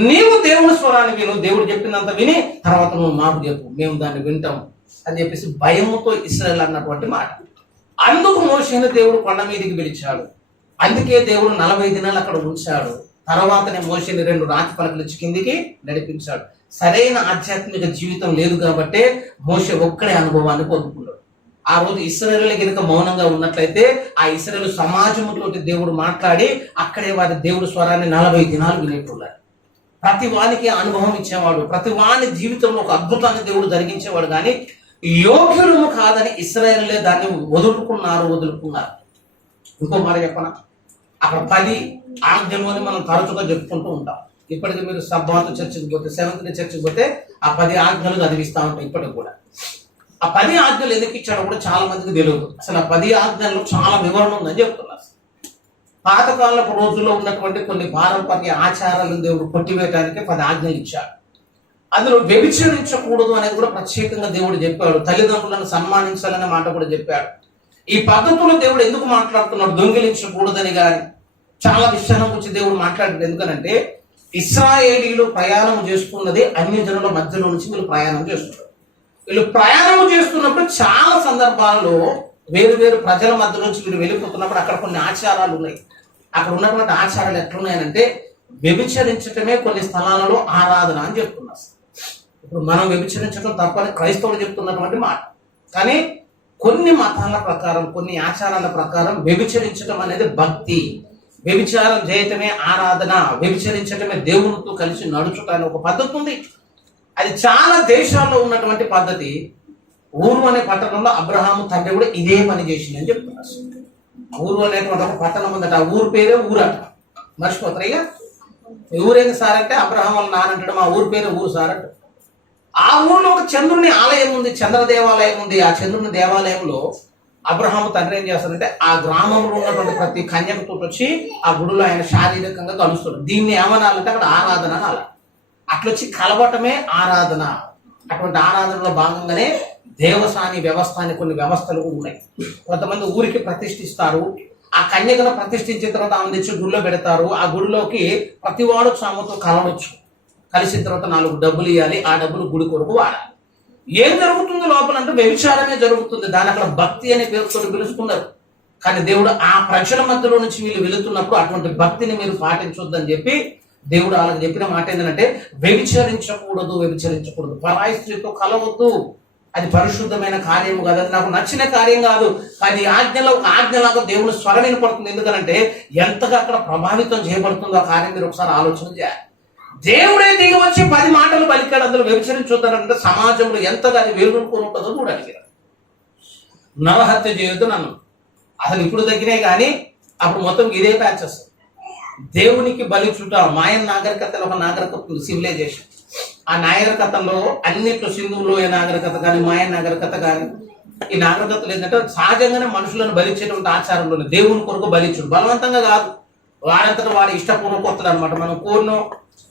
నీవు దేవుని స్వరాన్ని విను, దేవుడు చెప్పినంత విని తర్వాత నువ్వు మాకు చెప్పు, మేము దాన్ని వింటాం అని చెప్పేసి భయముతో ఇశ్రాయేలు అన్నటువంటి మాట. అందుకు మోషేను దేవుడు కొండ మీదికి పిలిచాడు. అందుకే దేవుడు 40 దినాలు అక్కడ ఉంచాడు. తర్వాతనే మోషేని 2 రాతి పలకలు ఇచ్చి కిందికి నడిపించాడు. సరైన ఆధ్యాత్మిక జీవితం లేదు కాబట్టి మోషే ఒక్కడే అనుభవాన్ని పొందుకున్నాడు. ఆ రోజు ఇశ్రాయేలు కనుక మౌనంగా ఉన్నట్లయితే ఆ ఇశ్రాయేలు సమాజంతో దేవుడు మాట్లాడి అక్కడే వారి దేవుడు స్వరాన్ని 40 దినాలు వినేట్టున్నారు. ప్రతి వానికి అనుభవం ఇచ్చేవాడు, ప్రతి వాని జీవితంలో ఒక అద్భుతాన్ని దేవుడు జరిగించేవాడు. కానీ యోగ్యులము కాదని ఇశ్రాయేలులే దాన్ని వదులుకున్నారు. ఇంకో మాట చెప్పనా, అక్కడ 10 ఆజ్ఞలు అని మనం తరచుగా చెప్పుకుంటూ ఉంటాం. ఇప్పటికీ మీరు సబ్బాతు చర్చికి పోతే, సెవెంత్ డే చర్చికి పోతే ఆ 10 ఆజ్ఞలు చదివిస్తూ ఉంటాం ఇప్పటికి కూడా. ఆ 10 ఆజ్ఞలు ఎందుకు ఇచ్చాడో కూడా చాలా మందికి తెలియదు. అసలు ఆ 10 ఆజ్ఞల్లో చాలా వివరణ ఉందని చెప్తున్నారు. పాతకాలపు రోజుల్లో ఉన్నటువంటి కొన్ని పారంపర్య ఆచారాలను దేవుడు కొట్టివేయడానికి 10 ఆజ్ఞలు ఇచ్చాడు. అందులో వ్యభిచరించకూడదు అనేది కూడా ప్రత్యేకంగా దేవుడు చెప్పాడు. తల్లిదండ్రులను సన్మానించాలనే మాట కూడా చెప్పాడు. ఈ పద్ధతిలో దేవుడు ఎందుకు మాట్లాడుతున్నాడు? దొంగిలించకూడదని కానీ చాలా విషయాల గురించి దేవుడు మాట్లాడాడు. ఎందుకనంటే ఇశ్రాయేలీలు ప్రయాణం చేస్తున్నది అన్య జనుల మధ్యలో నుంచి వీళ్ళు ప్రయాణం చేస్తున్నారు. వీళ్ళు ప్రయాణం చేస్తున్నప్పుడు చాలా సందర్భాల్లో వేరు ప్రజల మధ్య నుంచి వీళ్ళు వెళ్ళిపోతున్నప్పుడు అక్కడ కొన్ని ఆచారాలు ఉన్నాయి. అక్కడ ఉన్నటువంటి ఆచారాలు ఎట్లున్నాయనంటే వ్యభిచరించటమే కొన్ని స్థలాలలో ఆరాధన అని చెప్తున్నారు. ఇప్పుడు మనం వ్యభిచరించడం తప్పని క్రైస్తవులు చెప్తున్నటువంటి మాట. కానీ కొన్ని మతాల ప్రకారం, కొన్ని ఆచారాల ప్రకారం వ్యభిచరించడం అనేది భక్తి, వ్యభిచారం చేయటమే ఆరాధన, వ్యభిచరించటమే దేవునితో కలిసి నడుచుట అనే ఒక పద్ధతి ఉంది. అది చాలా దేశాల్లో ఉన్నటువంటి పద్ధతి. ఊరు అనే పట్టణంలో అబ్రహాము తండ్రి కూడా ఇదే పని చేసింది అని చెప్తున్నారు. ఊరు అనేటువంటి ఒక పట్టణం ఉందట. ఆ ఊరు పేరే ఊరట. మర్చిపోతారయ్యా, ఊరేంది సార్ అంటే అబ్రహాం వాళ్ళ నానంటాడు, మా ఊరు పేరే ఊరు సార్ అంట. ఆ ఊరిలో ఒక చంద్రుని ఆలయం ఉంది, చంద్ర దేవాలయం ఉంది. ఆ చంద్రుని దేవాలయంలో అబ్రహాము తండ్రి ఏం చేస్తారంటే ఆ గ్రామంలో ఉన్నటువంటి ప్రతి కన్యకతో వచ్చి ఆ గుడిలో ఆయన శారీరకంగా కలుస్తాడు. దీన్ని ఏమనాలంటే అక్కడ ఆరాధన అనాలి. అట్లొచ్చి కలవటమే ఆరాధన. అటువంటి ఆరాధనలో భాగంగానే దేవసాని వ్యవస్థ అని కొన్ని వ్యవస్థలు కూడా ఉన్నాయి. కొంతమంది ఊరికి ప్రతిష్ఠిస్తారు. ఆ కన్యకను ప్రతిష్ఠించిన తర్వాత ఆమె తెచ్చి గుడిలో పెడతారు. ఆ గుడిలోకి ప్రతివాడు ఆమెతో కలవచ్చు. కలిసిన తర్వాత 4 డబ్బులు ఇవ్వాలి. ఆ డబ్బులు గుడి కొరకు వాడాలి. ఏం జరుగుతుంది లోపల అంటే వ్యభిచారమే జరుగుతుంది. దాని అక్కడ భక్తి అనే పేరుతో పిలుస్తున్నారు. కానీ దేవుడు ఆ ప్రజల మధ్యలో నుంచి వీళ్ళు వెళుతున్నప్పుడు అటువంటి భక్తిని మీరు పాటించొద్దని చెప్పి దేవుడు వాళ్ళకి చెప్పిన మాట ఏంటంటే వ్యభిచరించకూడదు, పరాయి స్త్రీతో కలవద్దు. అది పరిశుద్ధమైన కార్యము కాదు, అది నాకు నచ్చిన కార్యం కాదు. కానీ ఆజ్ఞలాగా దేవుని స్వరం వినపడుతుంది. ఎందుకంటే ఎంతగా అక్కడ ప్రభావితం చేయబడుతుందో ఆ కార్యం మీరు ఒకసారి ఆలోచన చేయాలి. దేవుడే దిగి వచ్చి 10 మాటలు పలికాడు, అందులో వ్యభిచరించొద్దంటే సమాజంలో ఎంతగా అది వేలుకొని ఉంటుందో కూడా అడిగారు. నరహత్య చేయొద్దు నన్ను. అసలు ఇప్పుడు తగ్గినాయి కానీ అప్పుడు మొత్తం ఇదే ప్యాచెస్. దేవునికి బలి చుట్ట మాయన్ నాగరికతలో ఒక నాగరికత సివిలైజేషన్. ఆ నాగరికతలో అన్నిట్లో సింధువులో ఏ నాగరికత కానీ మాయన్ నాగరికత కానీ ఈ నాగరికతలు ఏంటంటే సహజంగానే మనుషులను బలిచ్చేటువంటి ఆచారంలో దేవుని కొరకు బలిచుడు, బలవంతంగా కాదు, వాడంతటా వాడి ఇష్టపూర్వక వస్తుంది అనమాట. మనం కోరినో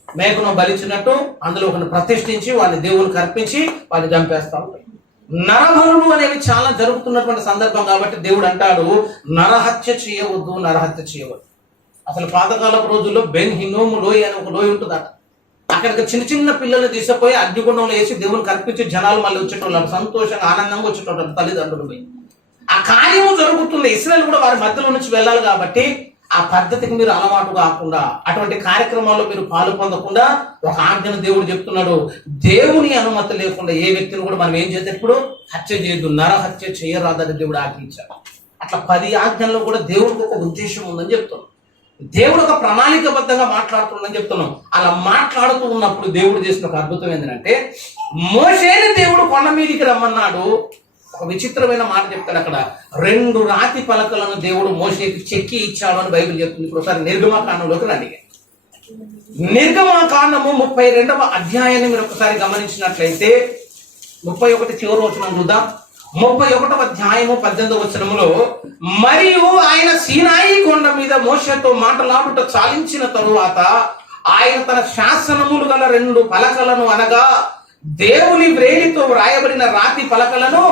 మేకను బలిచినట్టు అందులో ఒకరిని ప్రతిష్ఠించి వాడిని దేవునికి అర్పించి వాడిని చంపేస్తా ఉంటాం. నరబలులు అనేవి చాలా జరుగుతున్నటువంటి సందర్భం కాబట్టి దేవుడు అంటాడు నరహత్య చేయవద్దు. అసలు పాతకాలపు రోజుల్లో బెన్ హిన్నోము లోయ అని ఒక లోయ ఉంటుందట. అక్కడికి చిన్న పిల్లల్ని తీసుకుపోయి అగ్నిగుండంలో వేసి దేవునికి అర్పించి జనాలు మళ్ళీ వచ్చేటోళ్ళు, సంతోషంగా ఆనందంగా వచ్చేటోళ్ళు తల్లిదండ్రులు పోయి. ఆ కార్యము జరుగుతుంది. ఇశ్రాయేలు కూడా వారి మధ్యలో నుంచి వెళ్ళాలి కాబట్టి ఆ పద్ధతికి మీరు అలవాటు కాకుండా, అటువంటి కార్యక్రమాల్లో మీరు పాలు పొందకుండా ఒక ఆజ్ఞను దేవుడు చెప్తున్నాడు. దేవుని అనుమతి లేకుండా ఏ వ్యక్తిని కూడా మనం ఏం చేస్తే ఇప్పుడు హత్య చేయొద్దు, నరహత్య చేయరాదని దేవుడు ఆజ్ఞించాడు. అట్లా 10 ఆజ్ఞల్లో కూడా దేవుడికి ఒక ఉద్దేశం ఉందని చెప్తున్నాం. దేవుడు ఒక ప్రణాళికబద్ధంగా మాట్లాడుతుందని చెప్తున్నాం. అలా మాట్లాడుతూ ఉన్నప్పుడు దేవుడు చేసిన ఒక అద్భుతం ఏంటంటే, మోషేని దేవుడు కొండ మీదికి రమ్మన్నాడు. ఒక విచిత్రమైన మాట చెప్తాడు అక్కడ. 2 రాతి పలకలను దేవుడు మోషేకి చెక్కి ఇచ్చాడు అని బైబిల్ చెప్తుంది. ఇప్పుడు ఒకసారి నిర్గమకాండంలోకి రండి. నిర్గమకాండము 32వ అధ్యాయాన్ని మీరు ఒకసారి గమనించినట్లయితే 31 చివరి వచనం చూద్దాం. 31వ అధ్యాయము 18వ వచనములో, మరియు ఆయన సీనాయి కొండ మీద మోషేతో మాటలాడుట చాలించిన తరువాత ఆయన తన శాసనములు గల 2 పలకలను అనగా దేవుని వ్రేలితో వ్రాయబడిన రాతి పలకలను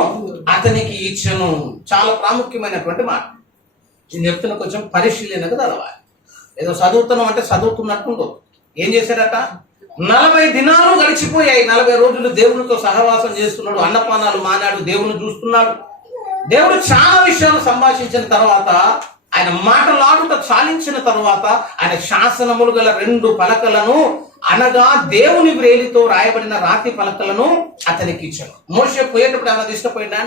అతనికి ఇచ్చెను. చాలా ప్రాముఖ్యమైనటువంటి మాట. నేను చెప్తున్న కొంచెం పరిశీలనకు తెలవాలి. ఏదో చదువుతున్నాం అంటే చదువుతున్నట్టు ఏం చేశాడట? 40 దినాలు గడిచిపోయాయి. 40 రోజులు దేవునితో సహవాసం చేస్తున్నాడు, అన్నపానాలు మానాడు, దేవుని చూస్తున్నాడు. దేవుడు చాలా విషయాలు సంభాషించిన తర్వాత, ఆయన మాటలాడుట చాలించిన తర్వాత ఆయన శాసనములు గల 2 పలకలను అనగా దేవుని వ్రేలితో రాయబడిన రాతి పలకలను అతనికి ఇచ్చాడు. మోషే పోయేటప్పుడు ఏమైనా తీసుకుపోయినా?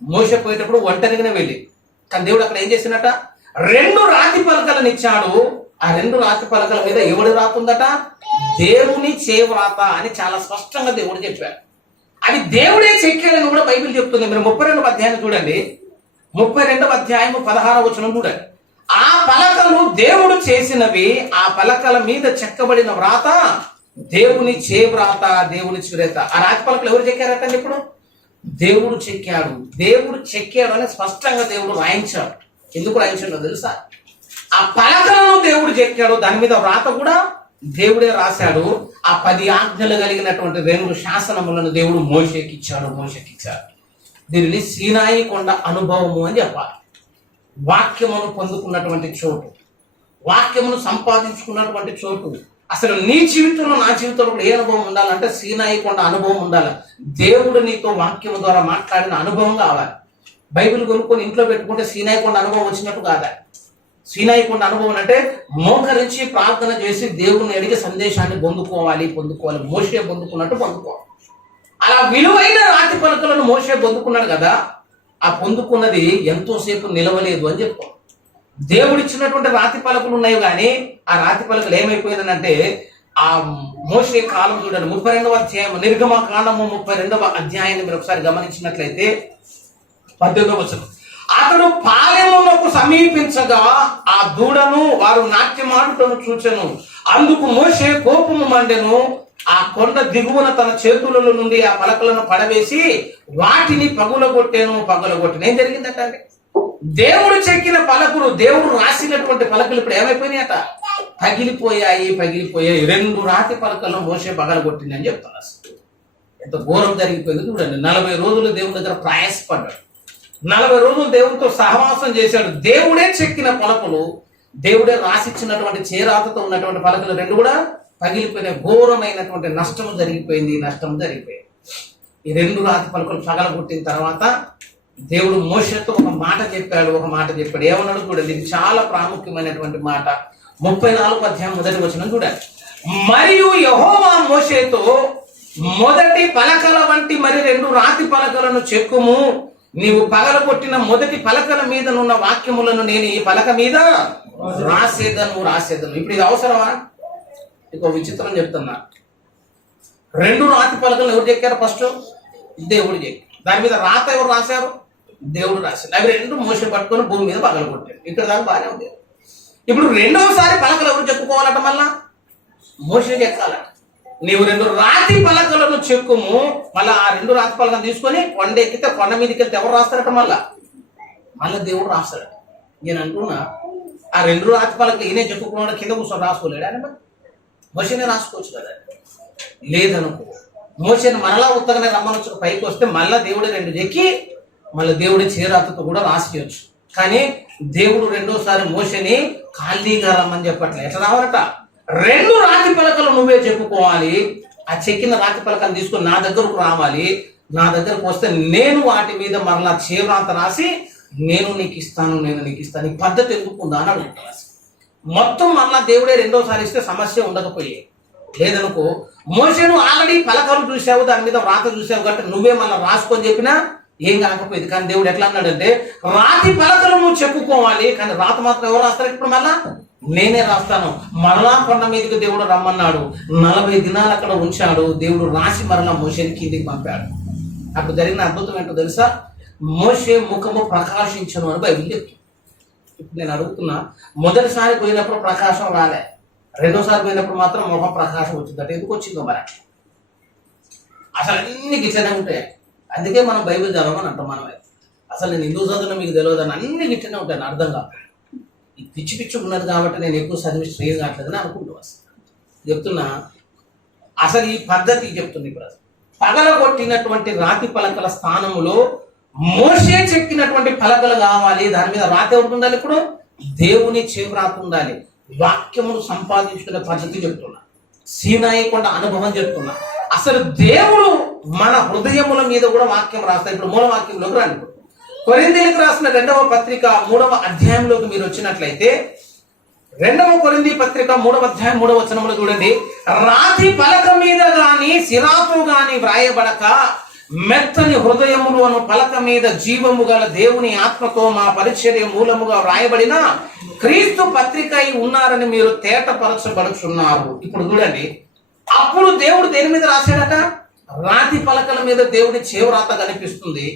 మోషే పోయేటప్పుడు ఒంటరిగానే వెళ్ళి, కానీ దేవుడు అక్కడ ఏం చేసినట? 2 రాతి పలకలను ఇచ్చాడు. ఆ 2 రాతి పలకల మీద ఎవడు రాతుందట? దేవుని చేవ్రాత అని చాలా స్పష్టంగా దేవుడు చెప్పాడు. అది దేవుడే చెక్కాడని కూడా బైబిల్ చెప్తుంది. మీరు 32వ అధ్యాయం చూడండి. 32వ అధ్యాయము 16వ వచనం చూడండి. ఆ పలకలు దేవుడు చేసినవి, ఆ పలకల మీద చెక్కబడిన వ్రాత దేవుని చేవ్రాత, దేవుని చిరేత. ఆ రాతి పలకలు ఎవరు చెక్కారటండి? ఇప్పుడు దేవుడు చెక్కాడు. దేవుడు చెక్కాడు అని స్పష్టంగా దేవుడు రాయించాడు. ఎందుకు రాయించాడో తెలుసా? ఆ పలకలను దేవుడు చెక్కాడు, దాని మీద వ్రాత కూడా దేవుడే రాశాడు. ఆ 10 ఆజ్ఞలు కలిగినటువంటి 2 శాసనములను దేవుడు మోషేకి ఇచ్చాడు. దీనిని సీనాయి కొండ అనుభవము అని చెప్పాలి. వాక్యమును పొందుకున్నటువంటి చోటు, వాక్యమును సంపాదించుకున్నటువంటి చోటు. అసలు నీ జీవితంలో, నా జీవితంలో కూడా ఏ అనుభవం ఉండాలంటే సీనాయి కొండ అనుభవం ఉండాలి. దేవుడు నీతో వాక్యము ద్వారా మాట్లాడిన అనుభవం కావాలి. బైబిల్ కొనుక్కొని ఇంట్లో పెట్టుకుంటే సీనాయి కొండ అనుభవం వచ్చినట్టు కాదా? సీనాయి కొండ అనుభవం అంటే మోకరించి ప్రార్థన చేసి దేవుని అడిగి సందేశాన్ని పొందుకోవాలి. మోషే పొందుకున్నట్టు పొందుకోవాలి. అలా విలువైన రాతి పలకలను మోషే పొందుకున్నాడు కదా. ఆ పొందుకున్నది ఎంతోసేపు నిలవలేదు అని చెప్తాం. దేవుడిచ్చినటువంటి రాతి పలకలు ఉన్నాయి, కానీ ఆ రాతి పలకలు ఏమైపోయిందనంటే, ఆ మోషే కాలం చూడండి. 32వ అధ్యాయం నిర్గమకాండము 32వ అధ్యాయాన్ని మీరు ఒకసారి గమనించినట్లయితే 18వ వచనం. అతడు పాలెమునకు సమీపించగా ఆ దూడను వారు నాట్యమాడుటను చూచెను. అందుకు మోషే కోపము మండెను. ఆ కొండ దిగువన తన చేతులలో నుండి ఆ పలకలను పడవేసి వాటిని పగులగొట్టెను. ఏం జరిగిందట అంటే, దేవుడు చెక్కిన పలకలు, దేవుడు రాసినటువంటి పలకలు ఇప్పుడు ఏమైపోయినాయట? పగిలిపోయాయి. 2 రాతి పలకలను మోషే పగలగొట్టింది అని చెప్తారు. ఎంత ఘోరం జరిగిపోయింది చూడండి. 40 రోజులు దేవుని దగ్గర ప్రయాసపడ్డాడు. 40 రోజులు దేవునితో సహవాసం చేశాడు. దేవుడే చెక్కిన పలకలు, దేవుడే రాసిచ్చినటువంటి చేరాతతో ఉన్నటువంటి పలకలు 2 కూడా పగిలిపోయిన ఘోరమైనటువంటి నష్టం జరిగిపోయింది. ఈ 2 రాతి పలకలు పగలగొట్టిన తర్వాత దేవుడు మోషేతో ఒక మాట చెప్పాడు. ఏమన్నాడు చూడండి. ఇది చాలా ప్రాముఖ్యమైనటువంటి మాట. 34వ అధ్యాయం 1వ వచనం చూడండి. మరియు యెహోవా మోషేతో, మొదటి పలకల వంటి మరి 2 రాతి పలకలను చెక్కుము. నీవు పగలగొట్టిన మొదటి పలకల మీద ఉన్న వాక్యములను నేను ఈ పలక మీద రాసేదను. ఇప్పుడు ఇది అవసరమా? ఇంకో విచిత్రం చెప్తున్నా. 2 రాతి పలకలు ఎవరు చెక్కారు? ఫస్ట్ దేవుడు చెక్కి, దాని మీద రాత ఎవరు రాశారు? దేవుడు రాశారు. అవి 2 మోషే పట్టుకొని భూమి మీద పగలగొట్టాడు. ఇక్కడ దాకా బాగానే ఉంది. ఇప్పుడు 2వసారి పలకలు ఎవరు చెప్పుకోవాలట? మళ్ళా మోషే చెక్కాలట. నీవు 2 రాతి పలకలను చెక్కుము. మళ్ళీ ఆ 2 రాతి పలకలను తీసుకొని కొండ ఎక్కితే, కొండ మీదకి వెళ్తే ఎవరు రాస్తారట? మళ్ళా దేవుడు రాస్తాడట. నేను అంటున్నా, ఆ 2 రాతి పలకలు ఈయనే చెప్పుకున్నాడు, కింద కూర్చొని రాసుకోలేడు ఆయన? మోషేనే రాసుకోవచ్చు కదా. లేదనుకో, మోషేని మరలా ఉత్తగానే రమ్మనొచ్చు. పైకి వస్తే మళ్ళా దేవుడే 2 చెక్కి మళ్ళీ దేవుడి చేరాతతో కూడా రాసియొచ్చు. కానీ దేవుడు 2వసారి మోషేని ఖాళీగా రమ్మని చెప్పట్లే. ఎట్లా రావాలట? 2 రాతి పలకలు నువ్వే చెప్పుకోవాలి. ఆ చెక్కిన రాతి పలకలు తీసుకొని నా దగ్గరకు రావాలి. నా దగ్గరకు వస్తే నేను వాటి మీద మరలా చేరాత రాసి నేను నీకు ఇస్తాను. ఈ పద్ధతి ఎందుకుందా అని అడుగుతాను. మొత్తం మరలా దేవుడే 2వసారి ఇస్తే సమస్య ఉండకపోయే. లేదనుకో, మోషేను ఆల్రెడీ పలకలు చూసావు, దాని మీద వ్రాత చూసావు కాబట్టి నువ్వే మళ్ళీ రాసుకొని చెప్పినా ఏం కాకపోయేది. కానీ దేవుడు ఎట్లా అన్నాడంటే రాతి పలకలు నువ్వు చెప్పుకోవాలి, కానీ రాత మాత్రం ఎవరు రాస్తారు? ఇప్పుడు మళ్ళా నేనే రాస్తాను. మరలా కొండ మీదకి దేవుడు రమ్మన్నాడు. 40 దినాలు అక్కడ ఉంచాడు. దేవుడు రాసి మరలా మోషేని కిందికి పంపాడు. అప్పుడు జరిగిన అద్భుతం ఏంటో తెలుసా? మోషే ముఖము ప్రకాశించను అని బైబిల్ చెప్తుంది. ఇప్పుడు నేను అడుగుతున్నా, మొదటిసారి పోయినప్పుడు ప్రకాశం రాలే, రెండోసారి పోయినప్పుడు మాత్రం ముఖం ప్రకాశం వచ్చిందట. ఎందుకు వచ్చిందో మరి? అసలు అన్ని గిట్లనే ఉంటాయి. అందుకే మనం బైబిల్ చదవమని అంటాం. మనమే అసలు నేను హిందూ చదువులో మీకు తెలియదు అని అన్ని గిట్లనే ఉంటాను. అర్థం కాదు. ఈ పిచ్చి పిచ్చి ఉన్నది కాబట్టి నేను ఎక్కువ చదివి స్ట్రెయిన్ కావట్లేదని అనుకుంటూ వస్తాను. చెప్తున్నా అసలు ఈ పద్ధతి చెప్తుంది. ఇప్పుడు పగలగొట్టినటువంటి రాతి పలకల స్థానంలో మోషే చెక్కినటువంటి పలకలు కావాలి. దాని మీద రాతి ఒకటి ఉండాలి. ఇప్పుడు దేవుని చేవ్రాత ఉండాలి. వాక్యమును సంపాదించుకునే పద్ధతి చెప్తున్నా. సీనాయి కొండ అనుభవం చెప్తున్నా. అసలు దేవుడు మన హృదయముల మీద కూడా వాక్యం రాస్తాడు. ఇప్పుడు మూల వాక్యంలోకి రండి. కొరింథీయులకు రాసిన 2వ పత్రిక 3వ అధ్యాయంలోకి మీరు వచ్చినట్లయితే 2వ కొరింథీ పత్రిక 3వ అధ్యాయం 3వ వచనంలో చూడండి. రాతి పలక మీద గాని సిరాతో గాని వ్రాయబడక మెత్తని హృదయములు అను పలక మీద జీవము గల దేవుని ఆత్మతో మా పరిచర్య మూలముగా వ్రాయబడిన క్రీస్తు పత్రిక అయి ఉన్నారని మీరు తేటపరచబడుచున్నారు. ఇప్పుడు చూడండి, అప్పుడు దేవుడు దేని మీద రాశాడట? రాతి పలకల మీద దేవుడి చేవ్రాత కనిపిస్తుంది.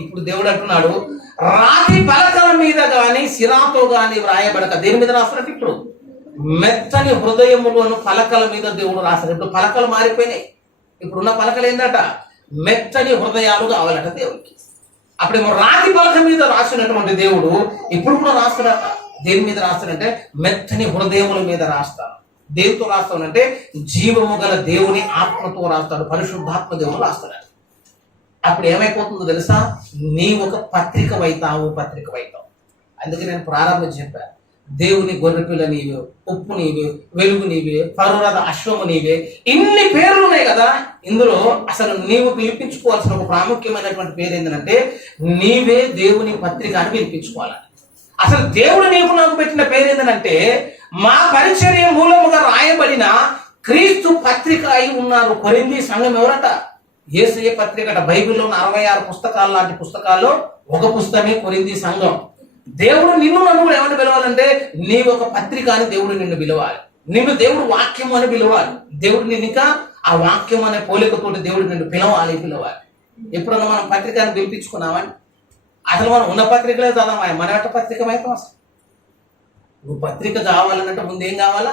ఇప్పుడు దేవుడు అంటున్నాడు, రాతి పలకల మీద గాని సిరాతో గాని వ్రాయబడక దేని మీద రాస్తాడు? ఇప్పుడు మెత్తని హృదయములు అను పలకల మీద దేవుడు రాశాడు. ఇప్పుడు పలకలు మారిపోయినాయి. ఇప్పుడున్న పలకలు ఏంటట? మెత్తని హృదయాలు కావాలట దేవుడికి. అప్పుడేమో రాతి పలక మీద రాసినటువంటి దేవుడు ఇప్పుడు కూడా రాస్తాడట. దేని మీద రాస్తాడంటే మెత్తని హృదయముల మీద రాస్తాడు. దేవుతో రాస్తానంటే జీవము గల దేవుని ఆత్మతో రాస్తాడు. పరిశుద్ధాత్మ దేవుడు రాస్తాడు. అప్పుడు ఏమైపోతుందో తెలుసా? నీ ఒక పత్రిక వైతావు. అందుకే నేను ప్రారంభం చెప్పాను, దేవుని గొర్రెపిల్ల నీవే, ఉప్పు నీవే, వెలుగు నీవే, పరురథ అశ్వము నీవే. ఇన్ని పేర్లు ఉన్నాయి కదా. ఇందులో అసలు నీవు పిలిపించుకోవాల్సిన ఒక ప్రాముఖ్యమైనటువంటి పేరు ఏంటంటే నీవే దేవుని పత్రిక అని పిలిపించుకోవాలని. అసలు దేవుడు నీకు నాకు పెట్టిన పేరు ఏంటంటే మా పరిచర్య మూలముగా రాయబడిన క్రీస్తు పత్రిక అయి ఉన్నారు. కొరింథీ సంఘం ఎవరట? యేసయ్య పత్రిక అట. బైబిల్లో 66 పుస్తకాలు లాంటి పుస్తకాల్లో ఒక పుస్తకమే కొరింథీ సంఘం. దేవుడు నిన్ను నన్ను కూడా ఏమని పిలవాలంటే నీ ఒక పత్రిక అని దేవుడు నిన్ను పిలవాలి. నిన్ను దేవుడు వాక్యం అని పిలవాలి. దేవుడు నిన్ను ఇంకా ఆ వాక్యం అనే పోలికతోటి దేవుడు నిన్ను పిలవాలి. ఎప్పుడన్నా మనం పత్రికను పిలిపించుకున్నామని? అసలు మనం ఉన్న పత్రికలే చదవమా? మన పత్రిక అయితే నువ్వు పత్రిక కావాలన్నట్టు ముందేం కావాలా?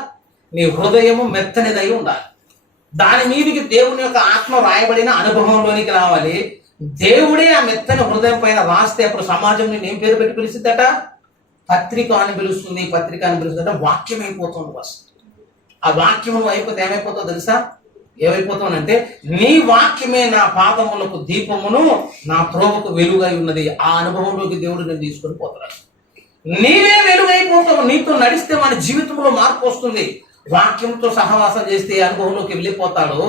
నీ హృదయము మెత్తనిదై ఉండాలి. దాని మీదకి దేవుని యొక్క ఆత్మ రాయబడిన అనుభవంలోనికి రావాలి. దేవుడే ఆ మెత్తని హృదయం పైన రాస్తే అప్పుడు సమాజం నేను ఏం పేరు పెట్టి పిలుస్తుందట? పత్రిక అని పిలుస్తుంది. పత్రిక అని పిలుస్తుందట. వాక్యం అయిపోతుంది. ఆ వాక్యం నువ్వు అయిపోతే ఏమైపోతావు తెలుసా? ఏమైపోతావునంటే నీ వాక్యమే నా పాదములకు దీపమును నా త్రోవకు వెలుగై ఉన్నది. ఆ అనుభవంలోకి దేవుడు నేను తీసుకొని పోతున్నాడు. నీవే వెలుగైపోతావు. నీతో నడిస్తే మన జీవితంలో మార్పు వస్తుంది. వాక్యంతో సహవాసం చేస్తే అనుభవంలోకి వెళ్ళిపోతాడు.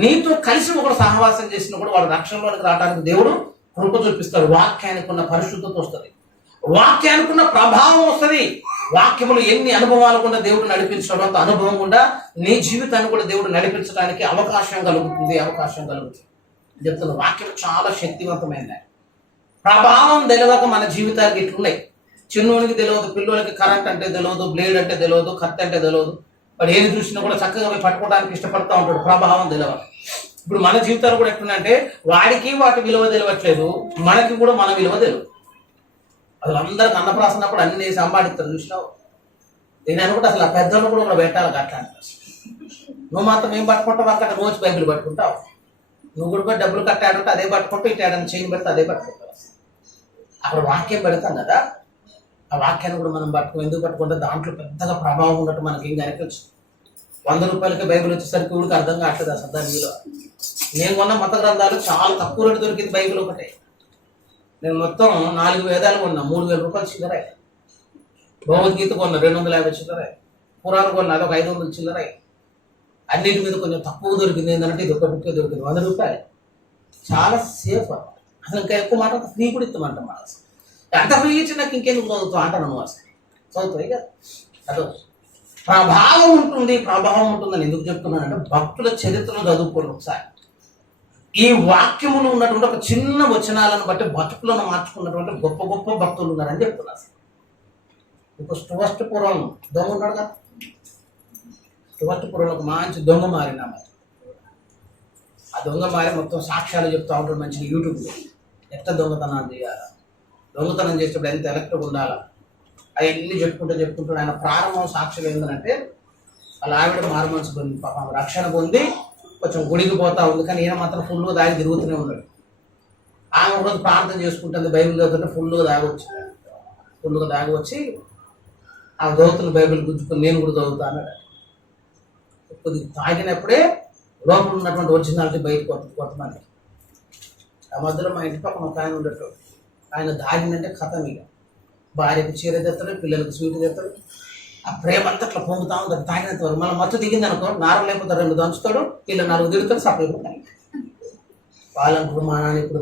నీతో కలిసి ఒకడు సహవాసం చేసినప్పుడు వాడు రక్షణలోకి రావడానికి దేవుడు కృప చూపిస్తాడు. వాక్యానికి ఉన్న పరిశుద్ధత వస్తుంది. వాక్యానికి ఉన్న ప్రభావం వస్తుంది. వాక్యములు ఎన్ని అనుభవాలు కూడా దేవుడు నడిపించడం, అంత అనుభవం కూడా నీ జీవితాన్ని కూడా దేవుడు నడిపించడానికి అవకాశం కలుగుతుంది. చెప్తున్న వాక్యం చాలా శక్తివంతమైనది. ప్రభావం తెలియక మన జీవితానికి ఇట్లున్నాయి. చిన్నోనికి తెలియదు, పిల్లలకి కరెంట్ అంటే తెలియదు, బ్లేడ్ అంటే తెలియదు, కత్తి అంటే తెలియదు. వాడు ఏది చూసినా కూడా చక్కగా పోయి పట్టుకోవడానికి ఇష్టపడతా ఉంటాడు. ప్రభావం తెలియదు. ఇప్పుడు మన జీవితాలు కూడా ఎట్లున్నాయంటే వాడికి వాటి విలువ తెలియట్లేదు, మనకి కూడా మన విలువ తెలియదు. అసలు అందరికి అన్నప్రాసనప్పుడు అన్ని సంపాదిస్తారు. చూసినావు? నేను అనుకుంటే అసలు ఆ పెద్దలు కూడా పెట్టాలి అట్లా. నువ్వు మాత్రం ఏం పట్టుకుంటావు? అక్కడ రోజు బైబిల్ పట్టుకుంటావు. నువ్వు కూడా డబ్బులు కట్టాడంటే అదే పట్టుకుంటావు, ఇటు ఏడని చేయని పెడితే అదే పట్టుకుంటావు. అక్కడ వాక్యం పెడతాం కదా, ఆ వాక్యాన్ని కూడా మనం ఎందుకు పట్టుకుంటే దాంట్లో పెద్దగా ప్రభావం ఉన్నట్టు మనకి ఏం కనిపించు. 100 రూపాయలకి బైబిల్ వచ్చేసరికి ఊరికి అర్థం కావట్లేదు అసలు దాని విలువ. నేను కొన్న మత గ్రంథాలు చాలా తక్కువ రేటు దొరికింది. బైబిల్ ఒకటే నేను మొత్తం 4 వేదాలు కొన్నా, 3000 రూపాయలు చిల్లరాయి. భగవద్గీత కొన్నా 250 చిల్లరాయి. పురాణం కొన్నా అది ఒక 500 చిల్లరాయి. అన్నిటి మీద కొంచెం తక్కువ దొరికింది. ఏంటంటే ఇది ఒక బుక్కే దొరికింది 100 రూపాయలు. చాలా సేఫ్ అన్నమాట. అసలు ఇంకా ఎక్కువ మాట ఫ్రీ కూడా ఇస్తామంట. మన అసలు అంత ఫ్రీ ఇచ్చి నాకు ఇంకెందుకు చదువుతావు అంటాను. నువ్వు అసలు చదువుతావు కదా. అదో ప్రభావం ఉంటుందని ఎందుకు చెప్తున్నానంటే భక్తుల చరిత్రను చదువుకోండి ఒకసారి. ఈ వాక్యములో ఉన్నటువంటి ఒక చిన్న వచనాలను బట్టి బతుకులను మార్చుకున్నటువంటి గొప్ప గొప్ప భక్తులు ఉన్నారని చెప్తున్నారు. ఇప్పుడు స్టువర్ట్ పూర్వం దొంగ ఉన్నాడు కదా, స్టువర్ట్ పూర్వం ఒక మంచి దొంగ మారిన ఆ దొంగ మారి మొత్తం సాక్ష్యాలు చెప్తూ ఉంటాడు మంచిగా యూట్యూబ్లో. ఎట్లా దొంగతనాలు చేయాలా, దొంగతనం చేసేటప్పుడు ఎంత ఎలక్ట్రిక్ ఉండాలా, అవన్నీ చెప్పుకుంటూ ఆయన ప్రారంభం సాక్ష్యం ఏంటంటే వాళ్ళ ఆవిడ మారు మనసు పొంది పాపం రక్షణ పొంది కొంచెం గుడికి పోతా ఉంది, కానీ ఈయన మాత్రం ఫుల్గా దాగి తిరుగుతూనే ఉన్నాడు. ఆమె ఒకరోజు ప్రార్థన చేసుకుంటుంది, బైబిల్ చదువుతుంటే ఫుల్గా దాగి వచ్చి ఆ చదువుతున్న బైబిల్ గుంజుకొని నేను కూడా చదువుతా అన్నాడు. కొద్దిగా తాగినప్పుడే లోపల ఉన్నటువంటి ఒరిజినాలిటీ బయటకు వస్తుంది కొంతమంది. ఆ మధ్యలో మా ఇంటి పక్కన ఒక ఆయన ఉండేటోడు, ఆయన దాగిందంటే కథం ఇక భార్యకు చీర తెస్తాడు, పిల్లలకు స్వీట్ తెస్తాడు, ఆ ప్రేమ అంతా అట్లా పొంగుతా ఉంటుంది తాగినంత వరకు. మళ్ళీ మత్తు దిగింది అనుకో నారం లేకపోతే 2 దంచుతాడు, వీళ్ళు 4 తిరుగుతాడు, సపరేట్ వాళ్ళంటారు మా నాన్న ఇప్పుడు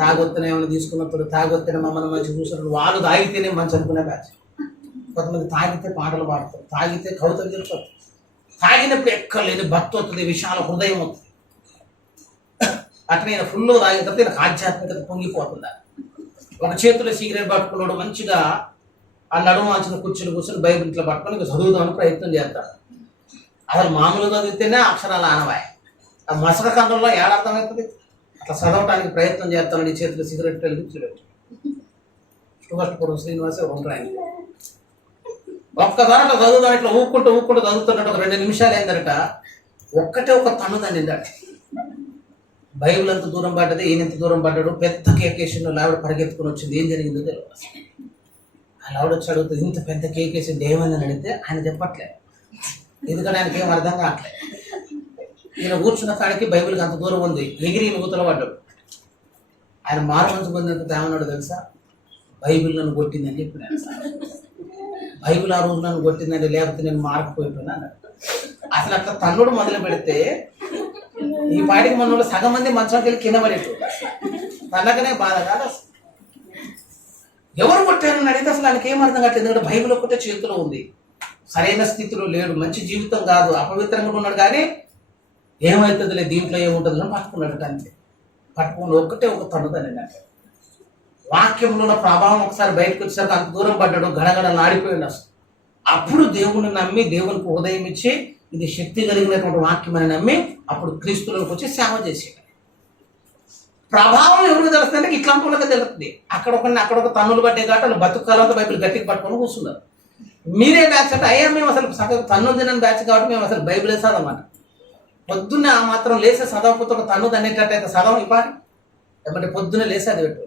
తాగొత్తనే ఏమైనా తీసుకున్నప్పుడు తాగొత్తనే మమ్మల్ని మంచిగా చూసినప్పుడు వాళ్ళు తాగితేనే మంచి అనుకునే బ్యాచ్. కొంతమంది తాగితే పాటలు పాడతారు, తాగితే కవితలు చెప్తారు, తాగినప్పుడు ఎక్కలేని భక్తి వస్తుంది, విశాల హృదయం అవుతుంది. అట్లా నేను ఫుల్గా తాగిన తర్వాత నాకు ఆధ్యాత్మికత పొంగిపోతుంది. ఒక చేతిలో సిగరెట్ పట్టుకున్నాడు, మంచిగా ఆ నడుము వాంచిన కూర్చొని బైబిల్ ఇట్లా పట్టుకొని ఇంకా చదువుదామని ప్రయత్నం చేస్తాడు. అసలు మామూలుగా చదివితేనే అక్షరాలు ఆనవాయి, ఆ మసక కండంలో ఏడార్థమవుతుంది. అట్లా చదవటానికి ప్రయత్నం చేస్తాను, నీ చేతిలో సిగరెట్ వెలిగించలేదు. స్టువర్ట్ శ్రీనివాస ఉంటాయి. ఒక్కసారి అట్లా చదువుదాం, ఇట్లా ఊక్కుంటూ చదువుతున్నట్టు ఒక 2 నిమిషాలు ఏంటంట ఒక్కటే ఒక తన్నుదండి. బైబిల్ ఎంత దూరం పడ్డది, ఈయన ఎంత దూరం పడ్డాడు. పెద్ద కేకేషన్ ఆవిడ పరిగెత్తుకుని వచ్చింది, ఏం జరిగిందో తెలియదు. అలా ఆవిడ వచ్చి అడుగుతుంది, ఇంత పెద్ద కేకేసింది ఏమైందని అడిగితే ఆయన చెప్పట్లేదు, ఎందుకంటే ఆయనకి ఏం అర్థం కావట్లేదు. ఈయన కూర్చున్న కాడికి బైబిల్కి అంత దూరం ఉంది, ఎగిరి నూతల పడ్డాడు. ఆయన మారు మనసు పొందినంత ఏమన్నాడు తెలుసా, బైబిల్ నన్ను కొట్టిందని చెప్పినాను. బైబిల్ ఆ రోజు నన్ను కొట్టిందని, లేకపోతే నేను మారకపోయిపోయినా అన్నాడు. అసలు అట్లా తన్నుడు మొదలు పెడితే ఈ పాటికి మన సగం మంది మంచంకి వెళ్ళి కింద పడేట్టు, తనకనే బాధ కాదు. అసలు ఎవరు కొట్టారని అడిగితే అసలు ఆయనకి ఏం అర్థం కావట్లేదు, ఎందుకంటే బైబిల్ ఒక్కటే చేతిలో ఉంది, సరైన స్థితిలో లేడు, మంచి జీవితం కాదు, అపవిత్రంగా ఉన్నాడు. కానీ ఏమవుతుంది లేదు, దీంట్లో ఏముంటుంది అని పట్టుకున్నాడు. అంతే పట్టుకుని ఒక్కటే ఒక తన్నుదని అంటే వాక్యంలో ఉన్న ప్రభావం ఒకసారి బయటకు వచ్చేసరికి అంత దూరం పడ్డాడు, గడగడ నాడిపోయాడు. అసలు అప్పుడు దేవుని నమ్మి, దేవునికి హృదయం ఇచ్చి ఇది శక్తి కలిగినటువంటి వాక్యం అని నమ్మి అప్పుడు క్రీస్తులకు వచ్చి సేవ చేసాడు. ప్రభావం ఎవరికి తెలుస్తుందంటే ఇట్లాంటి వాళ్ళకి తెలుస్తుంది. అక్కడ ఒక తన్నులు పట్టే కాబట్టి వాళ్ళు బతుకాలంతా బైబిల్ గట్టిగా పట్టుకొని కూర్చున్నారు. మీరే బ్యాచ్ అంటే అయ్యా మేము అసలు సగం తన్నులు తినని బ్యాచ్ కాబట్టి మేము అసలు బైబిల్ చదవమాట. పొద్దున్నే ఆ మాత్రం లేసే చదవకపోతే ఒక తన్ను తన్నేటట్టయితే చదవం ఇవ్వాలి. ఏమంటే పొద్దున్నే లేసి అది పెట్టు,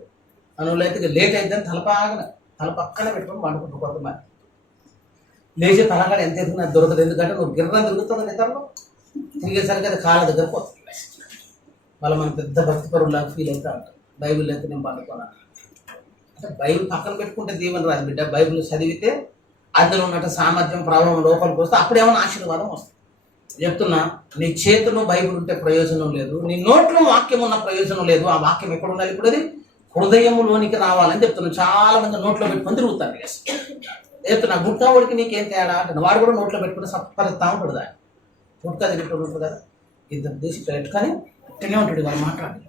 తనులు అయితే లేట్ అయిద్దని తల పక్కన పెట్టుకొని పండుకుంటారు. కొంతమంది లేచి తలకాడ ఎంత ఎదుగునా దొరకదు, ఎందుకంటే నువ్వు గిర్రం తిరుగుతుంది నిద్రలో, తిరిగేసరికి అది కాళ్ళ దగ్గర పోతుంది. మళ్ళీ మనం పెద్ద భక్తి పరువులాగా ఫీల్ అవుతూ ఉంటాం. బైబిల్ అయితే నేను పండుకున్నాను అంటే బైబిల్ పక్కన పెట్టుకుంటే దీవెన రాదు బిడ్డ. బైబిల్ చదివితే అందులో ఉన్నట్టు సామర్థ్యం ప్రభావం లోపలికి వస్తే అప్పుడేమన్నా ఆశీర్వాదం వస్తుంది. చెప్తున్నా, నీ చేతిలో బైబిల్ ఉంటే ప్రయోజనం లేదు, నీ నోట్లో వాక్యం ఉన్న ప్రయోజనం లేదు. ఆ వాక్యం ఎక్కడ ఉండాలి? ఇప్పుడు అది హృదయంలోనికి రావాలని చెప్తున్నాను. చాలా మంది నోట్లో పెట్టుకొని తిరుగుతారు. చెప్తున్నా, గుట్కా వాడికి నీకేం తేడా అంటే వాడు కూడా నోట్లో పెట్టుకుని సప్పరిస్తా ఉంటాడు. దాన్ని గుట్కా తింటూ ఉంటుంది కదా, ఇద్దరు తీసి పెట్టుకొని ఇట్టనే ఉంటాడు. వాళ్ళు మాట్లాడి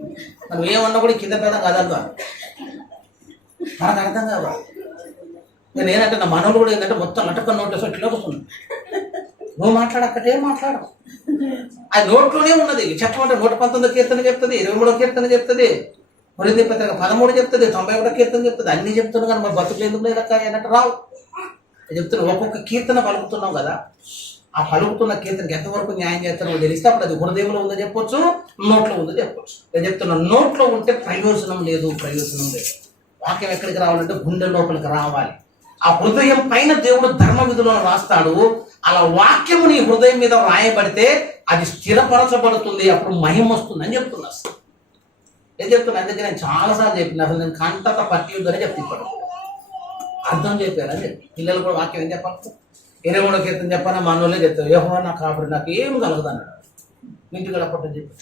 మనం ఏమన్నా కూడా కింద పేద కదలదు, మనకు అర్థం కాదు. నేనంటే నా మనవులు కూడా ఏంటంటే మొత్తం లటక నోట్లో ఇట్లా వస్తుంది. నువ్వు మాట్లాడక్కటే మాట్లాడవు, అది నోట్లోనే ఉన్నది. చెప్పమంటే 119 కీర్తన చెప్తుంది, 23 కీర్తన చెప్తుంది, కొరింథీ పత్రిక 13 చెప్తుంది, 91 కీర్తన చెప్తుంది. అన్ని చెప్తున్నావు కానీ మరి బతుకులు ఎందుకు లేదక్క అన్నట్టు రావు. చెప్తున్నావు ఒక్కొక్క కీర్తన పలుకుతున్నావు కదా, ఆ పలుకుతున్న కీర్తనకి ఎంతవరకు న్యాయం చేస్తానో తెలిస్తే అప్పుడు అది హృదయంలో ఉందో చెప్పొచ్చు, నోట్లో ఉందో చెప్పొచ్చు. నేను చెప్తున్నా, నోట్లో ఉంటే ప్రయోజనం లేదు. వాక్యం ఎక్కడికి రావాలంటే గుండె లోపలికి రావాలి. ఆ హృదయం పైన దేవుడు ధర్మ విధులను రాస్తాడు. అలా వాక్యము నీ హృదయం మీద రాయబడితే అది స్థిరపరచబడుతుంది, అప్పుడు మహిమ వస్తుంది అని చెప్తున్నా. ఏం చెప్తున్నా? అందుకే నేను చాలాసార్లు చెప్పిన, అసలు నేను కంటత పట్టి ఉందని చెప్తాను, అర్థం చెప్పారని చెప్పి పిల్లలు కూడా వాక్యం ఏం చెప్పాలి. 23 కీర్తన చెప్పాను, మా అన్నోళ్ళే చెప్తారు, యెహోవా నా కాపరి, నాకు ఏం కలగదు అన్నాడు. ఇంటికి వెళ్ళపట్టని చెప్పి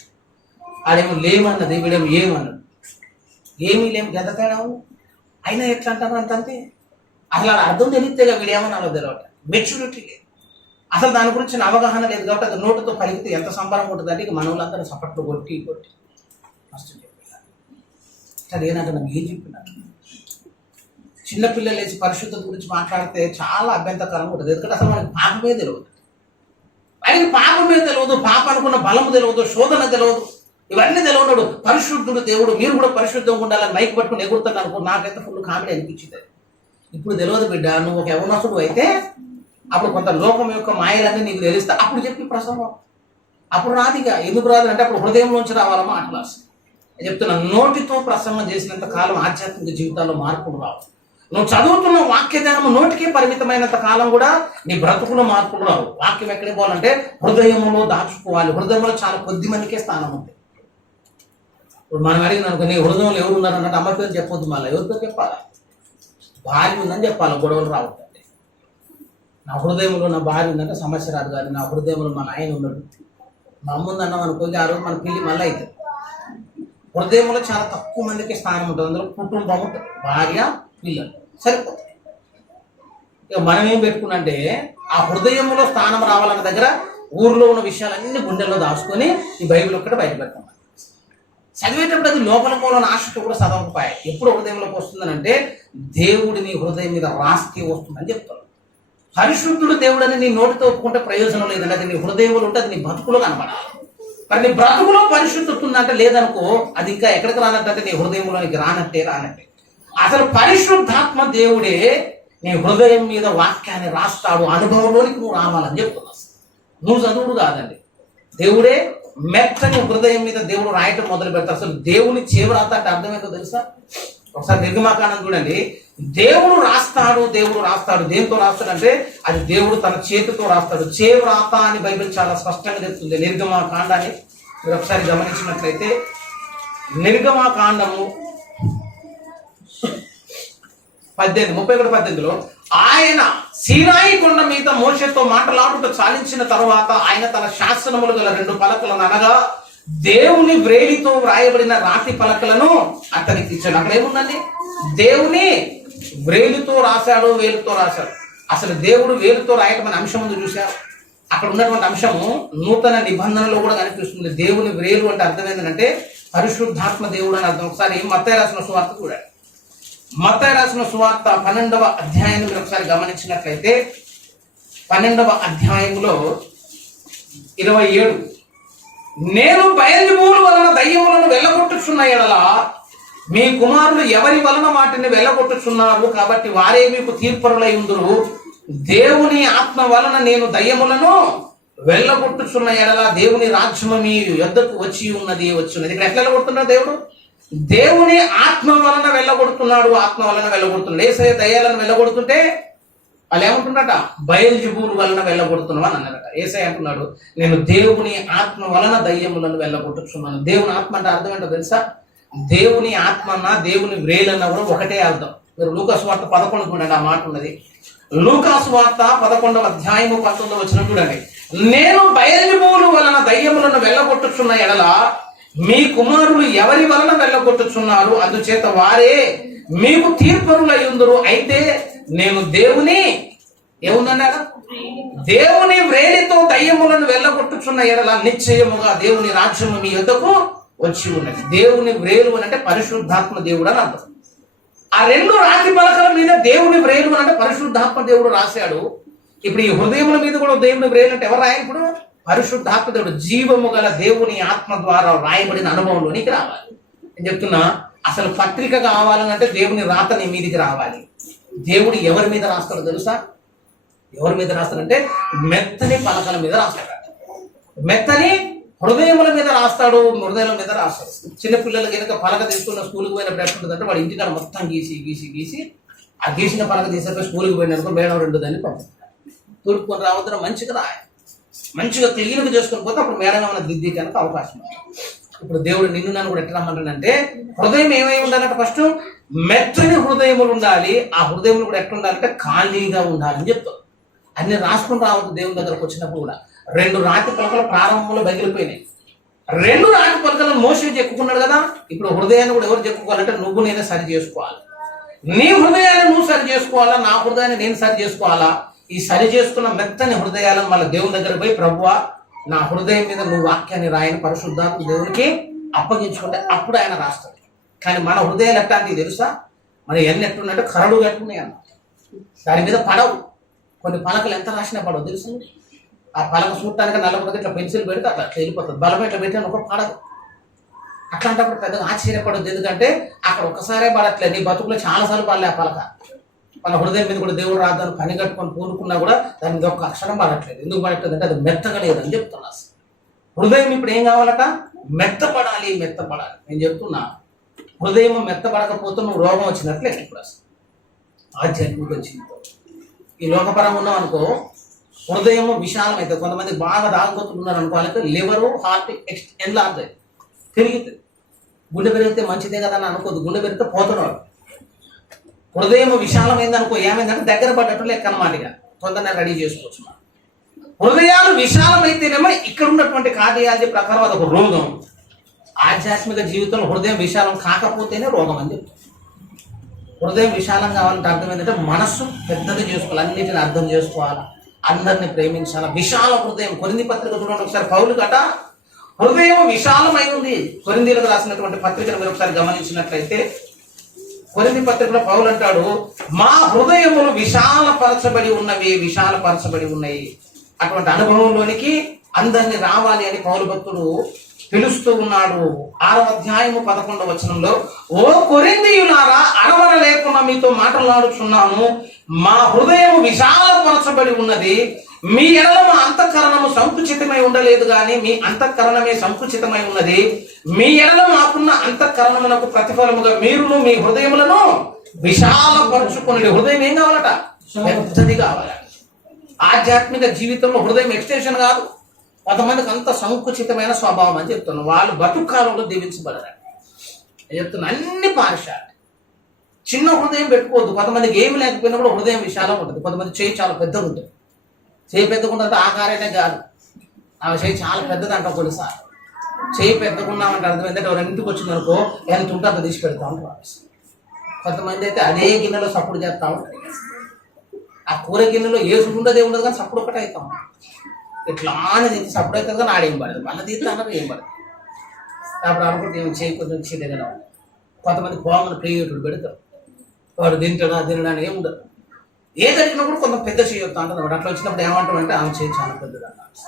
ఆడేమో లేమన్నది, వీడేమో ఏమన్నాడు. ఏమీ లేము, ఎంత తేడా అయినా ఎట్లా అంటారు అంతే. అసలు అర్థం తెలిస్తేగా వీడేమన్నా తెలియట. మెచ్యూరిటీ లేదు. అసలు దాని గురించి అవగాహన లేదు కాబట్టి అది నోటుతో పలికితే ఎంత సంబరం ఉంటుందంటే ఇక మనవులందరూ సపట్లు కొట్టి కొట్టి ఫస్ట్ చెప్పినారు. సరే ఏంటంటే నాకు ఏం చెప్పినారు, చిన్నపిల్లలు వేసి పరిశుద్ధత గురించి మాట్లాడితే చాలా అభ్యంతరకరంగా ఉంటుంది. ఎందుకంటే అసలు మనకి పాపమే తెలియదు, ఆయనకి పాపమే తెలియదు, పాప అనుకున్న బలము తెలియదు, శోధన తెలియదు, ఇవన్నీ తెలియడు. పరిశుద్ధుడు దేవుడు, మీరు కూడా పరిశుద్ధంగా ఉండాలని మైక్ పట్టుకుని ఎగురుతాను అనుకో, నాకైతే ఫుల్ కామెడీ అనిపించింది. ఇప్పుడు తెలియదు బిడ్డ, నువ్వు ఒక యవనస్తుడు అయితే అప్పుడు కొంత లోకం యొక్క మాయలన్నీ నీకు తెలిస్తే అప్పుడు చెప్పి ప్రసంగం అప్పుడు రాదిగా. ఎందుకు రాదు అంటే అప్పుడు హృదయంలోంచి రావాలమ్మా అట్లా చెప్తున్నా. నోటితో ప్రసంగం చేసినంత కాలం ఆధ్యాత్మిక జీవితాల్లో మార్పులు రావు. నువ్వు చదువుతున్న వాక్యదానము నోటికే పరిమితమైనంత కాలం కూడా నీ బ్రతుకులో మార్పులు రావు. వాక్యం ఎక్కడికి పోవాలంటే హృదయంలో దాచుకోవాలి. హృదయంలో చాలా కొద్ది మందికే స్థానం ఉంది. ఇప్పుడు మనం అడిగిన అనుకో, నీ హృదయంలో ఎవరు ఉన్నారన్నట్టు అమ్మ పేరు చెప్పొద్దు, మళ్ళీ ఎవరితో చెప్పాలా, భార్య ఉందని చెప్పాలి, గొడవలు రావద్దండి. నా హృదయంలో నా భార్య ఉందంటే సమస్య రాదు. కానీ నా హృదయంలో మా నాయన ఉన్నాడు, మా అమ్మ ఉందన్నాం అనుకోండి, ఆ రోజు మన పిల్లి మళ్ళీ అవుతుంది. హృదయంలో చాలా తక్కువ మందికి స్థానం ఉంటుంది. అందులో కుటుంబం ఉంటుంది, భార్య పిల్లలు సరిపోతుంది. ఇక మనం ఏం పెట్టుకున్నంటే ఆ హృదయంలో స్థానం రావాలన్న దగ్గర ఊర్లో ఉన్న విషయాలన్నీ గుండెల్లో దాచుకొని ఈ బైబిల్ ఒక్కటి బయట పెడతాం. చదివేటప్పుడు అది లోపల మూలన ఆశతో కూడా చదవకపోయాయి. ఎప్పుడు హృదయంలోకి వస్తుందనంటే దేవుడిని హృదయం మీద రాస్తే వస్తుందని చెప్తారు. పరిశుద్ధుడు దేవుడని నీ నోటితో ఒప్పుకుంటే ప్రయోజనం లేదండి. అది నీ హృదయంలో ఉంటే అది నీ బ్రతుకులో కనబడాలి. మరి నీ బ్రతుకులో పరిశుద్ధత ఉందంటే లేదనుకో, అది ఇంకా ఎక్కడికి రానట్టే, నీ హృదయంలోనికి రానట్టే. అసలు పరిశుద్ధాత్మ దేవుడే నీ హృదయం మీద వాక్యాన్ని రాస్తాడు. అనుభవంలోనికి నువ్వు రావాలని చెప్తున్నావు. నువ్వు చదువుడు కాదండి, దేవుడే మెత్తని హృదయం మీద దేవుడు రాయటం మొదలు పెడతాడు. అసలు దేవుని చేవరాత అంటే అర్థమేంటో తెలుసా? ఒకసారి నిర్గమాకాండం చూడండి. దేవుడు రాస్తాడు, దేవుడు రాస్తాడు. దేంతో రాస్తాడంటే అది దేవుడు తన చేతితో రాస్తాడు. చేవరాత అని బైబిల్ చాలా స్పష్టంగా చెప్తుంది. నిర్గమాకాండాన్ని మీరు ఒకసారి గమనించినట్లయితే, నిర్గమాకాండము 31:18లో ఆయన సీనాయి కొండ మీద మోషేతో మాటలాడుట చాలించిన తర్వాత ఆయన తన శాసనములు గల 2 పలకలను అనగా దేవుని వ్రేలితో వ్రాయబడిన రాతి పలకలను అతనికి ఇచ్చాడు. అక్కడ ఏముందండి? దేవుని వ్రేలితో రాశాడు, వేలుతో రాశాడు. అసలు దేవుడు వేలుతో రాయటం అనే అంశం ముందు చూశారు. అక్కడ ఉన్నటువంటి అంశము నూతన నిబంధనలో కూడా కనిపిస్తుంది. దేవుని వ్రేలు అంటే అర్థం ఏంటంటే పరిశుద్ధాత్మ దేవుడు అని అర్థం. ఒకసారి మత్తయి రాసిన సువార్త చూడండి. మత్తయి రాసిన సువార్త 12వ అధ్యాయం మీరు ఒకసారి గమనించినట్లయితే 12వ అధ్యాయంలో 27, నేను బయల్జెబూలు వలన దయ్యములను వెళ్ళగొట్టుచున్న ఎడల మీ కుమారులు ఎవరి వలన వాటిని వెళ్ళగొట్టుచున్నారు, కాబట్టి వారే మీకు తీర్పరులై ఉందురు. దేవుని ఆత్మ వలన నేను దయ్యములను వెళ్ళగొట్టుచున్న ఎడల దేవుని రాజ్యము మీ యొద్దకు వచ్చి ఉన్నది. ఇక్కడ ఎట్లా వెళ్ళగొడుతున్నాడు దేవుడు? దేవుని ఆత్మ వలన వెళ్ళగొడుతున్నాడు, ఆత్మ వలన వెళ్ళగొడుతున్నాడు. యేసయ్య దయ్యాలను వెళ్ళగొడుతుంటే వాళ్ళు ఏమంటున్నట? బయల్జెబూలు వలన వెళ్ళగొడుతున్నావు అని అన్నారట. యేసయ్య అంటున్నాడు, నేను దేవుని ఆత్మ వలన దయ్యములను వెళ్ళగొట్టుచున్నాను. దేవుని ఆత్మ అంటే అర్థం ఏంటో తెలుసా? దేవుని ఆత్మ అన్నా దేవుని వ్రేలన్నా కూడా ఒకటే అర్థం. మీరు లూకాసు వార్త 11 చూడండి, ఆ మాట ఉన్నది. లూకాసు వార్త 11వ అధ్యాయము 19వ వచనం చూడండి. నేను బయల్జెబూలు వలన దయ్యములను వెళ్ళగొట్టుచున్న ఎడల మీ కుమారులు ఎవరి వలన వెళ్ళగొట్టుచున్నారు, అందుచేత వారే మీకు తీర్పరులై ఉందురు. అయితే నేను దేవుని ఏముందన్నాడు? దేవుని వ్రేలితో దయ్యములను వెళ్ళగొట్టుచున్న ఎడల నిశ్చయముగా దేవుని రాజ్యము మీ యొద్దకు వచ్చి ఉన్నది. దేవుని వ్రేలు అంటే పరిశుద్ధాత్మ దేవుడు అని అర్థం. ఆ 2 రాతి పలకల మీద దేవుని వ్రేలు అంటే పరిశుద్ధాత్మ దేవుడు రాశాడు. ఇప్పుడు ఈ హృదయముల మీద కూడా దేవుని వ్రేలు అంటే ఎవరు రాయాలి? ఇప్పుడు పరిశుద్ధాత్మ దేవుడు, జీవము గల దేవుని ఆత్మ ద్వారా రాయబడిన అనుభవంలోనికి రావాలి. నేను చెప్తున్నా, అసలు పత్రిక కావాలనంటే దేవుని రాత నీ మీదికి రావాలి. దేవుడు ఎవరి మీద రాస్తాడో తెలుసా? ఎవరి మీద రాస్తాడంటే మెత్తని పలకల మీద రాస్తాడు. మెత్తని హృదయముల మీద రాస్తాడు, హృదయాల మీద రాస్తాడు. చిన్నపిల్లలు కనుక పలక తీసుకున్న స్కూల్కి పోయినప్పుడు ఎట్లుంటుందంటే వాడు ఇంటికాడ మొత్తం గీసి ఆ గీసిన పలక తీసేపోయి స్కూల్కి పోయినప్పుడు మేడం 2 దాన్ని పంపిస్తాడు. తూర్పుకొని రావద్దు, మంచిగా క్లీన్గా చేసుకొని పోతే అప్పుడు మేడం ఏమైనా దిద్దీయడానికి అవకాశం ఉంది. ఇప్పుడు దేవుడు నిన్ను నన్ను కూడా ఎట్లా రమ్మంటాడంటే హృదయం ఏమై ఉండాలంటే ఫస్ట్ మెత్తని హృదయములు ఉండాలి. ఆ హృదయములు కూడా ఎట్లా ఉండాలంటే ఖాళీగా ఉండాలని చెప్తాం. అన్ని రాసుకుని రావద్దు. దేవుని దగ్గరకు వచ్చినప్పుడు కూడా 2 రాతి పలకలు ప్రారంభంలో బగిలిపోయినాయి. 2 రాతి పలకలను మోసే చెక్కుకున్నాడు కదా. ఇప్పుడు హృదయాన్ని కూడా ఎవరు చెప్పుకోవాలంటే నువ్వు నేనే సరి చేసుకోవాలి. నీ హృదయాన్ని నువ్వు సరి చేసుకోవాలా, నా హృదయాన్ని నేను సరి చేసుకోవాలా. ఈ సరి చేసుకున్న మెత్తని హృదయాలను మళ్ళీ దేవుని దగ్గర పోయి, ప్రభువా నా హృదయం మీద నువ్వు వాక్యాన్ని రాయని పరిశుద్ధాత్మ దేవునికి అప్పగించుకుంటే అప్పుడు ఆయన రాస్తాడు. కానీ మన హృదయాలు ఎట్లాంటివి తెలుసా? మన ఎన్ని ఎట్లున్నట్టు కరడు కట్టుకున్నాయి అన్న, దాని మీద పడవు. కొన్ని పలకలు ఎంత రాసినా పడవు తెలుసు. ఆ పలక చూడటానికి నల్లబడితే ఇట్లా పెన్సిల్ పెడితే అట్లా వెళ్ళిపోతుంది, బలం ఇట్లా పెట్టిన ఒక పడదు. అట్లాంటప్పుడు పెద్దగా ఆశ్చర్యపడద్దు, ఎందుకంటే అక్కడ ఒక్కసారే పడట్లేదు, నీ బతుకులో చాలాసార్లు పడలే ఆ పలక. మన హృదయం మీద కూడా దేవుడు రాద్దాన్ని పని కట్టుకొని పూనుకున్నా కూడా దాని మీద ఒక్క అక్షరం పడట్లేదు. ఎందుకు పడట్లేదు అంటే అది మెత్తగా లేదని చెప్తున్నా. హృదయం ఇప్పుడు ఏం కావాలట? మెత్తపడాలి, మెత్తపడాలి. నేను చెప్తున్నా, హృదయం మెత్తపడకపోతే నువ్వు రోగం వచ్చినట్లే. ఇప్పుడు అసలు ఆధ్యాత్మిక జీవితం ఈ లోకపరంగా ఉన్నాం అనుకో, హృదయం విశాలం అవుతుంది. కొంతమంది బాగా దాగుపోతున్నారు ఉన్నారు అనుకో, వాళ్ళకి లివరు హార్ట్ ఎన్లార్జ్ అవుతుంది, పెరుగుతుంది. గుండె పెరిగితే మంచిదే కదా అని అనుకోదు, గుండె పెరిగితే పోతున్నాడు. హృదయం విశాలమైంది అనుకో, ఏమైందంటే దగ్గర పడ్డట్టు లెక్క అన్నమాట. ఇక తొందరగా రెడీ చేసుకోవచ్చు. హృదయాలు విశాలమైతేనేమో ఇక్కడ ఉన్నటువంటి కార్డియాలజీ ప్రకారం అదొక రోగం. ఆధ్యాత్మిక జీవితంలో హృదయం విశాలం కాకపోతేనే రోగం అని చెప్తుంది. హృదయం విశాలం కావాలంటే అర్థం ఏంటంటే మనస్సు పెద్దది చేసుకోవాలి, అన్నిటిని అర్థం చేసుకోవాలి, అందరిని ప్రేమించాలి. విశాల హృదయం. కొరింథీ పత్రిక చూడండి ఒకసారి. పౌలు గట హృదయం విశాలమై ఉంది. కొరింథీలకు రాసినటువంటి పత్రికను మీరు ఒకసారి గమనించినట్లయితే, కొరింథీ పత్రికలో పౌలు అంటాడు, మా హృదయములు విశాలపరచబడి ఉన్నవి, విశాలపరచబడి ఉన్నాయి. అటువంటి అనుభవంలోనికి అందరినీ రావాలి అని పౌలు భక్తుడు పిలుస్తూ ఉన్నాడు. 6వ అధ్యాయము 11వ వచనంలో, ఓ కొరింథీయులారా, అరవర లేకుండా మీతో మాట్లాడుచున్నాను, మా హృదయము విశాలపరచబడి ఉన్నది, మీ ఎడల మా అంతఃకరణము సంకుచితమై ఉండలేదు గాని మీ అంతఃకరణమే సంకుచితమై ఉన్నది. మీ ఎడల మాకున్న అంతఃకరణమునకు ప్రతిఫలముగా మీరును మీ హృదయములను విశాలపరచుకుని. హృదయం ఏం కావాలట? పెద్దది కావాలట. ఆధ్యాత్మిక జీవితంలో హృదయం ఎక్స్టెన్షన్ కాదు. కొంతమందికి అంత సంకుచితమైన స్వభావం అని చెప్తున్నాను, వాళ్ళు బతుకాలంలో దీవించబడరు. చెప్తున్నా, అన్ని పారిశాలి. చిన్న హృదయం పెట్టుకోవద్దు. కొంతమందికి ఏమి లేకపోయినా కూడా హృదయం విశాలం ఉంటుంది. కొంతమంది చేయి చాలా పెద్దగా ఉంటుంది. చేయి పెద్దగా ఉంటే ఆకారైనా కాదు, ఆమె చేయి చాలా పెద్దది అంటాం. కొన్నిసార్లు చేయి పెద్దగా ఉన్నామంటే అర్థం ఏంటంటే ఎవరైనా ఇంటికి వచ్చిందనుకో ఎంత ఉంటే అంత తీసి పెడతా ఉంటారు. కొంతమంది అయితే అదే గిన్నెలో సప్పుడు చేస్తూ ఉంటారు. ఆ కూర గిన్నెలో ఏసుడు ఉండదే ఉండదు కానీ సప్పుడు ఒకటే అవుతాం. ఇట్లా అని తీసి సప్పుడు అవుతుంది కానీ ఆడేం పడదు, మళ్ళీ తీస్తే అన్నది ఏం పడదు. అప్పుడు అనుకుంటే ఏమి చేయి కొంచెం చీటగా. కొంతమంది కోమలు ప్రియుడు పెడతారు, వాడు తింటాడా తినడానికి ఏమి ఉండదు. ఏది అడిగినప్పుడు కొంత పెద్ద చేయొద్దు అంటుంది. అట్లా వచ్చినప్పుడు ఏమంటామంటే ఆమె చేయి చాలా పెద్దది అన్నట్టు.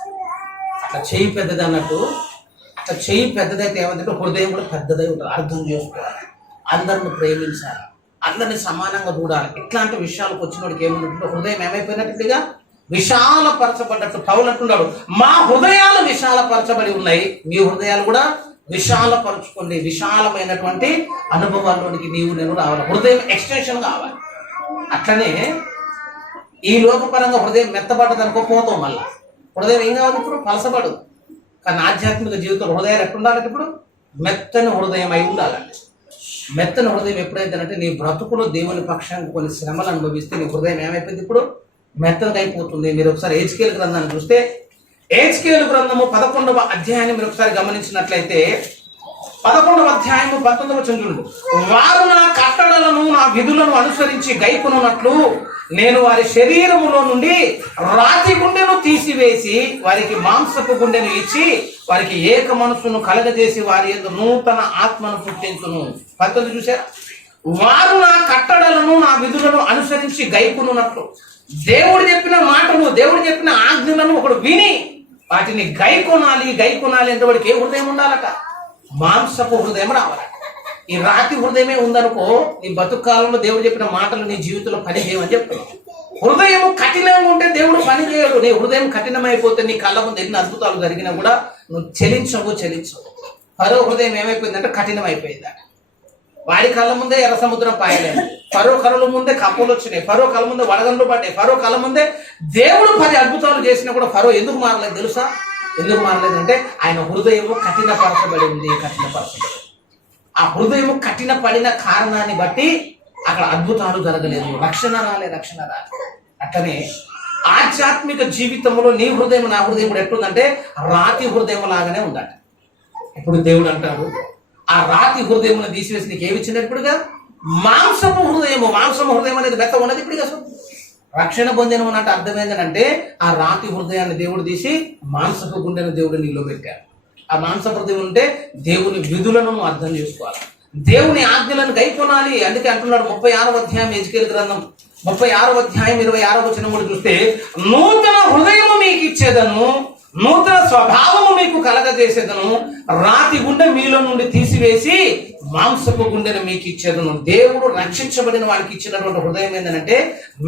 అట్లా చేయి పెద్దది అన్నట్టు. అట్లా చేయి పెద్దదైతే ఏమంటే హృదయం కూడా పెద్దదై ఉంటుంది. అర్థం చేసుకోవాలి, అందరిని ప్రేమించాలి, అందరినీ సమానంగా చూడాలి. ఇట్లాంటి విషయాలకు వచ్చినోడికి ఏమున్నట్టు హృదయం ఏమైపోయినట్టుగా విశాలపరచబడ్డట్టు పౌలు అంటున్నాడు, మా హృదయాలు విశాలపరచబడి ఉన్నాయి, మీ హృదయాలు కూడా విశాలపరచుకోండి. విశాలమైనటువంటి అనుభవాల్లోనికి నీవు నేను రావాలి. హృదయం ఎక్స్టెన్షన్ కావాలి. అట్లనే ఈ లోకపరంగా హృదయం మెత్తబడ్డది అనుకో పోతాం. మళ్ళా హృదయం ఏం కావాలి? ఇప్పుడు పలసపడదు. కానీ ఆధ్యాత్మిక జీవితంలో హృదయాలు ఎట్లుండాలంటే ఇప్పుడు మెత్తని హృదయం అయి ఉండాలండి. మెత్తని హృదయం ఎప్పుడైతేనంటే నీ బ్రతుకులో దేవుని పక్షానికి కొన్ని శ్రమలు అనుభవిస్తే నీ హృదయం ఏమైపోయింది? ఇప్పుడు మెత్తగా అయిపోతుంది. మీరు ఒకసారి హెచ్కేలు గ్రంథాన్ని చూస్తే, హెచ్కేలు గ్రంథము 11వ అధ్యాయాన్ని మీరు ఒకసారి గమనించినట్లయితే, 11వ అధ్యాయము 19వ వచనం చూడండి. వారు నా కట్టడలను నా విధులను అనుసరించి గైకొనున్నట్లు నేను వారి శరీరములో నుండి రాతి గుండెను తీసివేసి వారికి మాంసపు గుండెను ఇచ్చి వారికి ఏక మనసును కలగజేసి వారి యందు నూతన ఆత్మను పుట్టించును. 19 చూసారా? వారు నా కట్టడలను నా విధులను అనుసరించి గైకొనున్నట్లు, దేవుడు చెప్పిన మాటలు, దేవుడు చెప్పిన ఆజ్ఞలను ఒకడు విని వాటిని గైకొనాలి. గైకొనాలి అంటే వాడికి ఏ హృదయం ఉండాలట? మాంసపు హృదయం రావాలి. ఈ రాతి హృదయమే ఉందనుకో, నీ బతుకు కాలంలో దేవుడు చెప్పిన మాటలు నీ జీవితంలో పని చేయమని చెప్తాను. హృదయం కఠినంగా ఉంటే దేవుడు పని చేయడు. నీ హృదయం కఠినమైపోతే నీ కళ్ళ ముందు ఎన్ని అద్భుతాలు జరిగినా కూడా నువ్వు చెలించవు. ఫరో హృదయం ఏమైపోయిందంటే కఠినమైపోయిందట. వాడి కళ్ళ ముందే ఎర్ర సముద్రం పాయలేదు, ఫరో కళ్ళ ముందే కప్పలు వచ్చినాయి, ఫరో కళ్ళ ముందే వడగండ్లు పడ్డాయి, ఫరో కళ్ళ ముందే దేవుడు 10 అద్భుతాలు చేసినా కూడా ఫరో ఎందుకు మారలేదు తెలుసా? ఎందుకు మారలేదంటే ఆయన హృదయము కఠినపరచబడి ఉంది. కఠినపరచబడి ఆ హృదయము కఠిన పడిన కారణాన్ని బట్టి అక్కడ అద్భుతాలు జరగలేదు, రక్షణ రాలే. అట్లనే ఆధ్యాత్మిక జీవితంలో నీ హృదయం నా హృదయం కూడా ఎట్లుందంటే రాతి హృదయం లాగానే ఉందట. ఇప్పుడు దేవుడు అంటాడు, ఆ రాతి హృదయమును తీసివేసి నీకు ఏమి ఇచ్చినప్పుడుగా మాంసపు హృదయము. మాంసము హృదయం అనేది మెత్త ఉన్నది ఇప్పుడు. రక్షణ పొందిన ఉన్నట్టు అర్థం ఏంటంటే ఆ రాతి హృదయాన్ని దేవుడు తీసి మాంసపు గుండెను దేవుడు నీలో పెట్టాడు. ఆ మాంసపు హృదయం ఉంటే దేవుని విధులను నువ్వు అర్థం చేసుకోవాలి, దేవుని ఆజ్ఞలను గైకొనాలి. అందుకే అంటున్నాడు 36వ అధ్యాయం ఎజికేలు గ్రంథం 36వ అధ్యాయం 26వ వచనం కూడా చూస్తే, నూతన హృదయము మీకు ఇచ్చేదను, నూతన స్వభావము మీకు కలగజేసేదను, రాతి గుండె మీలో నుండి తీసివేసి మాంసపు గుండెను మీకు ఇచ్చేదను. దేవుడు రక్షించబడిన వాడికి ఇచ్చినటువంటి హృదయం ఏంటంటే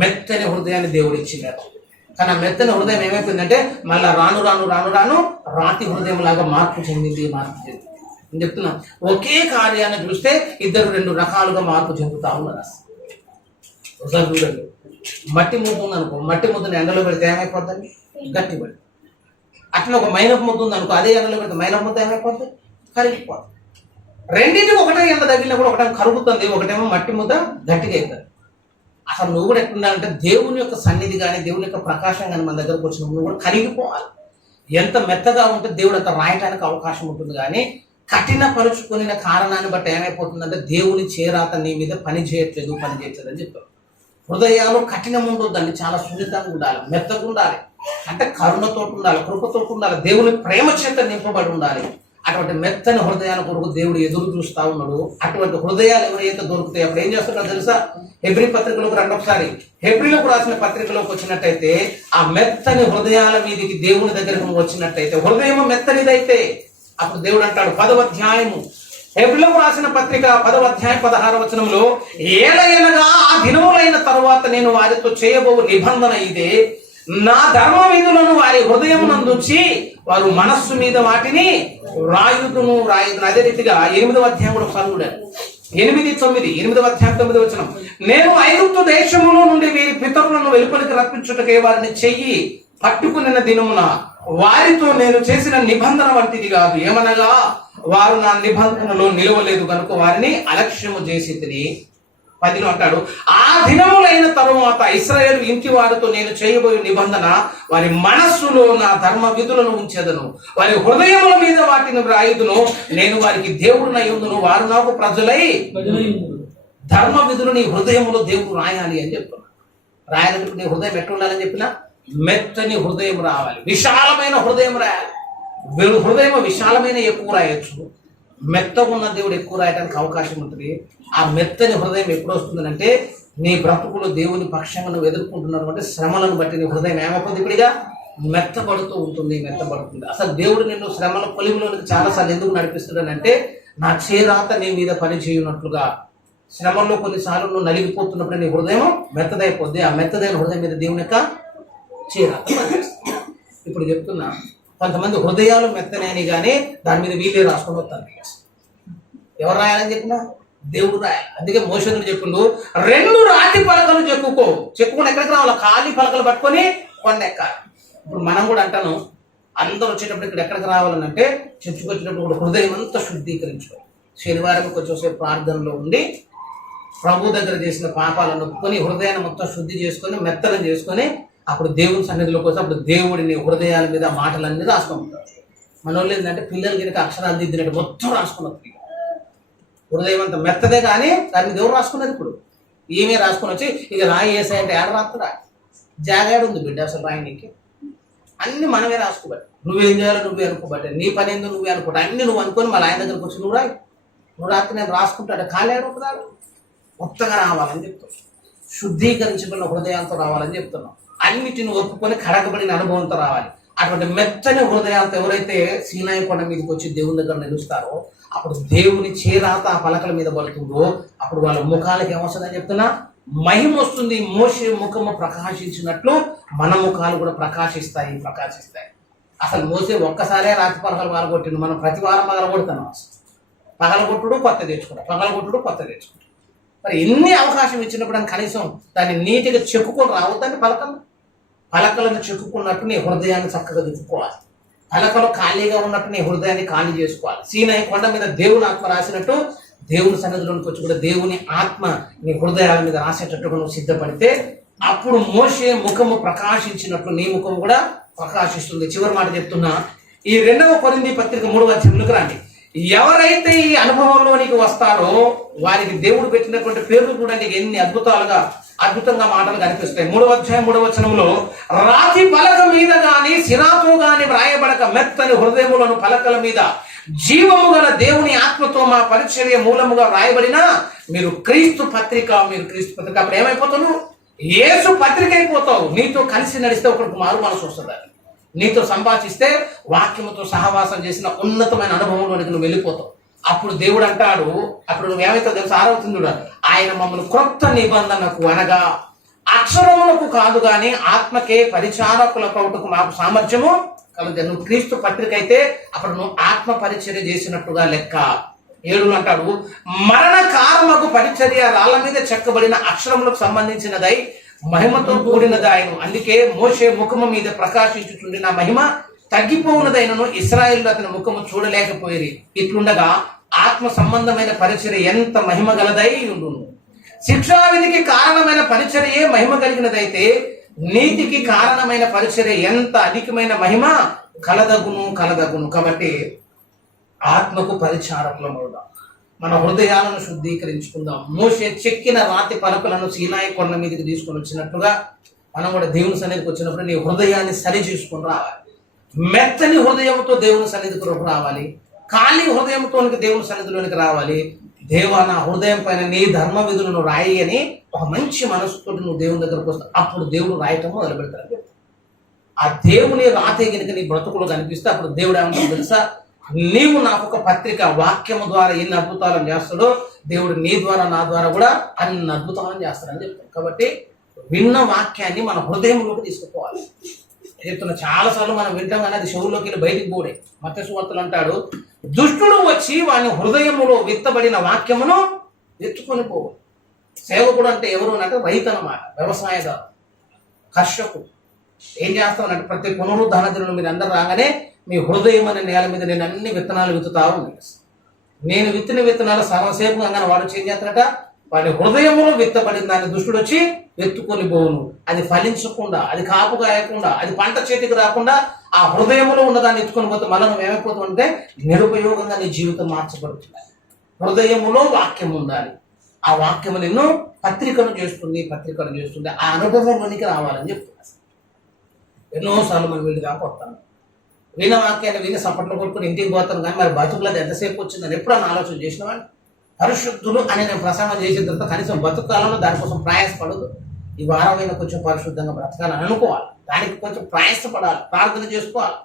మెత్తని హృదయాన్ని దేవుడు ఇచ్చినాడు. కానీ ఆ మెత్తని హృదయం ఏమైపోయిందంటే మళ్ళా రాను రాను రాను రాను రాతి హృదయం లాగా మార్పు చెందింది. నేను చెప్తున్నా, ఒకే కార్యాన్ని చూస్తే ఇద్దరు రెండు రకాలుగా మార్పు చెందుతా ఉన్నారు. ఒకసారి చూడండి, మట్టి ముద్ద ఉంది అనుకో, మట్టి ముద్దను ఎండలో పెడితే ఏమైపోతుంది? గట్టిపడి. అట్లా ఒక మైనపు ముద్ద ఉంది అనుకో, అదే ఎండలో పెడితే మైనపు ముద్ద ఏమైపోతుంది? కరిగిపోతుంది. రెండింటికి ఒకటే ఎండ తగిలినా కూడా ఒకటేమో కరుగుతుంది, ఒకటేమో మట్టి ముద్ద గట్టిగా అవుతుంది. అసలు నువ్వు కూడా ఎట్లుండాలంటే దేవుని యొక్క సన్నిధి కానీ దేవుని యొక్క ప్రకాశం కానీ మన దగ్గరకు వచ్చిన నువ్వు కూడా కరిగిపోవాలి. ఎంత మెత్తగా ఉంటే దేవుడు అంత రాయటానికి అవకాశం ఉంటుంది. కానీ కఠినపరుచుకునే కారణాన్ని బట్టి ఏమైపోతుందంటే దేవుని చేరాత నీ మీద పని చేయట్లేదు అని చెప్పారు. హృదయాలు కఠినం ఉండొద్దండి, చాలా సున్నితంగా ఉండాలి, మెత్తగా ఉండాలి, అంటే కరుణతో ఉండాలి, కృపతో ఉండాలి, దేవుని ప్రేమ చేత నింపబడి ఉండాలి. అటువంటి మెత్తని హృదయాల కొరకు దేవుడు ఎదురు చూస్తా ఉన్నాడు. అటువంటి హృదయాలు ఎవరైతే దొరుకుతాయి అప్పుడు ఏం చేస్తున్నారో తెలుసా? హెబ్రీ పత్రికలోకి రండి ఒకసారి. హెబ్రీలకు రాసిన పత్రికలోకి వచ్చినట్టయితే ఆ మెత్తని హృదయాల మీదకి దేవుని దగ్గరకు వచ్చినట్టయితే, హృదయం మెత్తనిదైతే అప్పుడు దేవుడు అంటాడు 10వ అధ్యాయము హెబ్రీలకు రాసిన పత్రిక 10వ అధ్యాయం 16వ వచనంలో, ఏలయనగా ఆ దినములైన తరువాత నేను వారితో చేయబో నిబంధన ఇదే, నా ధర్మ విధులను వారి హృదయం నందుంచి వారు మనస్సు మీద వాటిని రాయుదును. అదే రీతిగా 8వ అధ్యాయం కూడా చదువుడారు, 8:9 అధ్యాయం 9వ వచనం, నేను ఐగుప్తు దేశములో నుండి వీరి పితరులను వెలుపలికి రప్పించుటకే వారిని చెయ్యి పట్టుకున్న దినమున వారితో నేను చేసిన నిబంధన వంటిది కాదు, ఏమనగా వారు నా నిబంధనలో నిలవలేదు కనుక వారిని అలక్ష్యము చేసి తిని. 10లో అంటాడు, ఆ దినములైన తరువాత ఇశ్రాయేలు ఇంటి వారితో నేను చేయబోయే నిబంధన వారి మనస్సులో నా ధర్మ విధులను ఉంచెదను, వారి హృదయముల మీద వాటిని రాయుదును, నేను వారికి దేవుడినై ఉందును, వారు నాకు ప్రజలై. ధర్మ విధులు నీ హృదయంలో దేవుడు రాయాలి అని చెప్తున్నా. రాయాలంటే నీ హృదయం ఎట్లా ఉండాలని చెప్పినా మెత్తని హృదయం రావాలి, విశాలమైన హృదయం రాయాలి. హృదయం విశాలమైన ఎక్కువ రాయొచ్చు, మెత్తగా ఉన్న దేవుడు ఎక్కువ రాయడానికి అవకాశం ఉంటుంది. ఆ మెత్తని హృదయం ఎప్పుడు వస్తుందంటే నీ బ్రతుకులు దేవుని పక్షంగా నువ్వు ఎదుర్కొంటున్నటువంటి శ్రమలను బట్టి నీ హృదయం ఏమైపోతుంది? ఇప్పుడుగా మెత్తబడుతూ ఉంటుంది. అసలు దేవుడు నిన్ను శ్రమల పొలిములోనికి చాలాసార్లు ఎందుకు నడిపిస్తున్నాడంటే నా చేరాత నీ మీద పని చేయనట్లుగా. శ్రమల్లో కొన్నిసార్లు నువ్వు నలిగిపోతున్నప్పుడు నీ హృదయం మెత్తదైపోద్ది. ఆ మెత్తదైన హృదయం మీద దేవుని యొక్క చేరాత పనిచేస్తుంది. ఇప్పుడు చెప్తున్నా, కొంతమంది హృదయాలు మెత్తనని కానీ దాని మీద వీళ్ళే రాసుకొని వస్తారు. ఎవరు రాయాలని చెప్పినా దేవుడు రాయాలి. అందుకే మోషేదుడు చెప్పిండు, 2 రాతి పలకలు చెక్కుకొని ఎక్కడికి రావాలి? ఖాళీ పలకలు పట్టుకొని కొండ ఎక్కాలి. ఇప్పుడు మనం కూడా అంటాను, అందరూ వచ్చేటప్పుడు ఇక్కడ ఎక్కడికి రావాలని అంటే చర్చికి వచ్చినప్పుడు కూడా హృదయం అంతా శుద్ధీకరించుకోవాలి. శనివారం కొంచెంసేపు ప్రార్థనలో ఉండి ప్రభు దగ్గర చేసిన పాపాలను ఒప్పుకొని హృదయాన్ని మొత్తం శుద్ధి చేసుకొని మెత్తనం చేసుకొని అప్పుడు దేవుని సన్నిధిలోకి వస్తే అప్పుడు దేవుడిని హృదయాల మీద మాటలన్నీ రాసుకుంటారు. మన వాళ్ళు ఏంటంటే పిల్లలు కనుక అక్షరాలు దిద్దినట్టు మొత్తం రాసుకున్నారు. హృదయం అంతా మెత్తదే కానీ దాన్ని దేవుడు రాసుకున్నది. ఇప్పుడు ఏమే రాసుకొని వచ్చి ఇక రాయి వేసాయంటే ఏడ రాస్తారా? జాగాడు ఉంది బిడ్డ అసలు రాయనికి. అన్ని మనమే రాసుకోబట్టి నువ్వేం చేయాలో నువ్వే అనుకోబట్టే, నీ పని ఏందో నువ్వే అనుకోబట్టి అన్ని నువ్వు అనుకొని మళ్ళీ ఆయన దగ్గరకు వచ్చి నువ్వు రాత్రి నేను రాసుకుంటాడు. ఖాళీ అనుకుంటాడు. కొత్తగా రావాలని చెప్తావు, శుద్ధీకరించబడిన హృదయాలతో రావాలని చెప్తున్నావు. అన్నిటిని ఒప్పుకొని కడగబడిన అనుభవంతో రావాలి. అటువంటి మెత్తని హృదయాలతో ఎవరైతే సీనాయి కొండ మీదకి వచ్చి దేవుని దగ్గర నిలుస్తారో అప్పుడు దేవుని చేరాత ఆ పలకల మీద పడుతుందో అప్పుడు వాళ్ళ ముఖాలకు ఏమొస్తుందని చెప్తున్నా? మహిమ వస్తుంది. మోషే ముఖము ప్రకాశించినట్లు మన ముఖాలు కూడా ప్రకాశిస్తాయి. అసలు మోసే ఒక్కసారే రాతి పలకలు పగలగొట్టిండు. మనం ప్రతి వారం పగలగొడుతున్నాం. పగలగొట్టుడు కొత్త తెచ్చుకుంటాం. మరి ఎన్ని అవకాశం ఇచ్చినప్పుడు కనీసం దాన్ని నీటిగా చెక్కుకొని రావద్దండి. పలకలను చెక్కుకున్నట్టు నీ హృదయాన్ని చక్కగా దిక్కుకోవాలి. పలకలు ఖాళీగా ఉన్నట్టు నీ హృదయాన్ని ఖాళీ చేసుకోవాలి. సీనాయి కొండ మీద దేవుని ఆత్మ రాసినట్టు దేవుని సన్నిధిలోనికి వచ్చి కూడా దేవుని ఆత్మ నీ హృదయాల మీద రాసేటట్టుగా నువ్వు సిద్ధపడితే అప్పుడు మోషే ముఖము ప్రకాశించినట్లు నీ ముఖం కూడా ప్రకాశిస్తుంది. చివరి మాట చెప్తున్నా, ఈ 2వ కొరింథీ పత్రిక 3వ అధ్యాయంలోకి రండి. ఎవరైతే ఈ అనుభవంలోనికి వస్తారో వారికి దేవుడు పెట్టినటువంటి పేర్లు చూడండి ఎన్ని అద్భుతంగా మాటలు కనిపిస్తాయి. 3వ అధ్యాయం 3వ వచనంలో, రాతి పలక మీద గాని సిరాతో గాని వ్రాయబడక మెత్తని హృదయములను పలకల మీద జీవము గల దేవుని ఆత్మతో మా పరిచర్య మూలముగా వ్రాయబడిన మీరు క్రీస్తు పత్రిక. అప్పుడు ఏమైపోతావు? యేసు పత్రిక అయిపోతావు. నీతో కలిసి నడిస్తే ఒకరికి మారు మనసు వస్తుంది. నీతో సంభాషిస్తే వాక్యముతో సహవాసం చేసిన ఉన్నతమైన అనుభవంలోనికి నువ్వు వెళ్ళిపోతావు. అప్పుడు దేవుడు అంటాడు, అప్పుడు నువ్వేమైతే తెలుసు, 6వ వచనంలో, ఆయన మమ్మల్ని క్రొత్త నిబంధనకు అనగా అక్షరములకు కాదు గాని ఆత్మకే పరిచారకులకు అవుటకు మాకు సామర్థ్యము కలదు. నువ్వు క్రీస్తు పత్రిక అయితే అప్పుడు నువ్వు ఆత్మ పరిచర్య చేసినట్టుగా లెక్క. 7 అంటాడు, మరణ కారముకు పరిచర్య రాళ్ళ మీద చెక్కబడిన అక్షరములకు సంబంధించినదై మహిమతో కూడినదాయను. అందుకే మోషే ముఖము మీద ప్రకాశించుచుండిన మహిమ తగ్గిపోవునదైనను ఇశ్రాయేలు అతని ముఖము చూడలేకపోయేది. ఇట్లుండగా ఆత్మ సంబంధమైన పరిచర్య ఎంత మహిమ గలదై ఉండును. శిక్షావిధికి కారణమైన పరిచర్యే మహిమ కలిగినదైతే నీతికి కారణమైన పరిచర్య ఎంత అధికమైన మహిమ కలదగును. కాబట్టి ఆత్మకు పరిచారకులమవుదాం. మన హృదయాలను శుద్ధీకరించుకుందాం. మోషే చెక్కిన రాతి పలకలను సీనాయి కొండ మీదకి తీసుకొని వచ్చినట్టుగా మనం కూడా దేవుని సన్నిధికి వచ్చినప్పుడు నీ హృదయాన్ని సరి చేసుకుని రావాలి. మెత్తని హృదయంతో దేవుని సన్నిధికి రావాలి. ఖాళీ హృదయంతో దేవుని సన్నిధిలోనికి రావాలి. దేవా, నా హృదయం పైన నీ ధర్మ విధులను రాయి అని ఒక మంచి మనసుతో నువ్వు దేవుని దగ్గరకు వస్తావు. అప్పుడు దేవుడు రాయటం మొదలు పెడతాడు. ఆ దేవుని రాతే కనుక నీ బ్రతుకులు కనిపిస్తే అప్పుడు దేవుడు ఏమంటాడు తెలుసా? నీవు నాకు ఒక పత్రిక, వాక్యము ద్వారా ఎన్ని అద్భుతాలను చేస్తాడో దేవుడు నీ ద్వారా నా ద్వారా కూడా అన్ని అద్భుతాలను చేస్తాడని చెప్తాడు. కాబట్టి విన్న వాక్యాన్ని మన హృదయంలోకి తీసుకుపోవాలి. చెప్తున్నా, చాలాసార్లు మనం వింటాం కానీ అది చెవుల్లోకి వెళ్ళి బయటికి పోడే. మత్తయి సువార్తలో అంటాడు, దుష్టుడు వచ్చి వాని హృదయములో విత్తబడిన వాక్యమును ఎత్తుకొని పోవు. సేవకుడు అంటే ఎవరు అంటే రైతు అన్నమాట, వ్యవసాయదారు, కర్షకుడు. ఏం చేస్తామనంటే ప్రతి పునరుద్ధరణ దినంలో మీరు అందరు రాగానే మీ హృదయం అనే నేల మీద నేను అన్ని విత్తనాలు విత్తుతావు. నేను విత్తిన విత్తనాలు సర్వసేపు అంగన వాడు ఏం చేస్తాడట, వాడి హృదయంలో విత్తబడిన దాన్ని దుష్టుడు వచ్చి ఎత్తుకొని పోవును. అది ఫలించకుండా, అది కాపు కాయకుండా, అది పంట చేతికి రాకుండా ఆ హృదయంలో ఉన్నదాన్ని ఎత్తుకొని పోతే మళ్ళీ నువ్వు ఏమైపోతావు అంటే నిరుపయోగంగా నీ జీవితం మార్చబడుతుంది. హృదయములో వాక్యం ఉండాలి. ఆ వాక్యము నిన్ను పత్రికను చేస్తుంది. ఆ అనుభవంలోనికి రావాలని చెప్తున్నా. ఎన్నోసార్లు మనం వీడి దాకా వస్తాను, విన్న వాక్యాన్ని విని సపట్లు కొట్టుకుని ఇంటికి పోతాను, కానీ మరి బతుకులది ఎంతసేపు వచ్చిందని ఎప్పుడన్నా ఆలోచన చేసినవాడిని. పరిశుద్ధులు అని నేను ప్రసంగం చేసిన తర్వాత కనీసం బతుకాలంలో దానికోసం ప్రయాసపడదు. ఈ వారమైనా కొంచెం పరిశుద్ధంగా బ్రతకాలని అనుకోవాలి. దానికి కొంచెం ప్రయాసపడాలి, ప్రార్థన చేసుకోవాలి.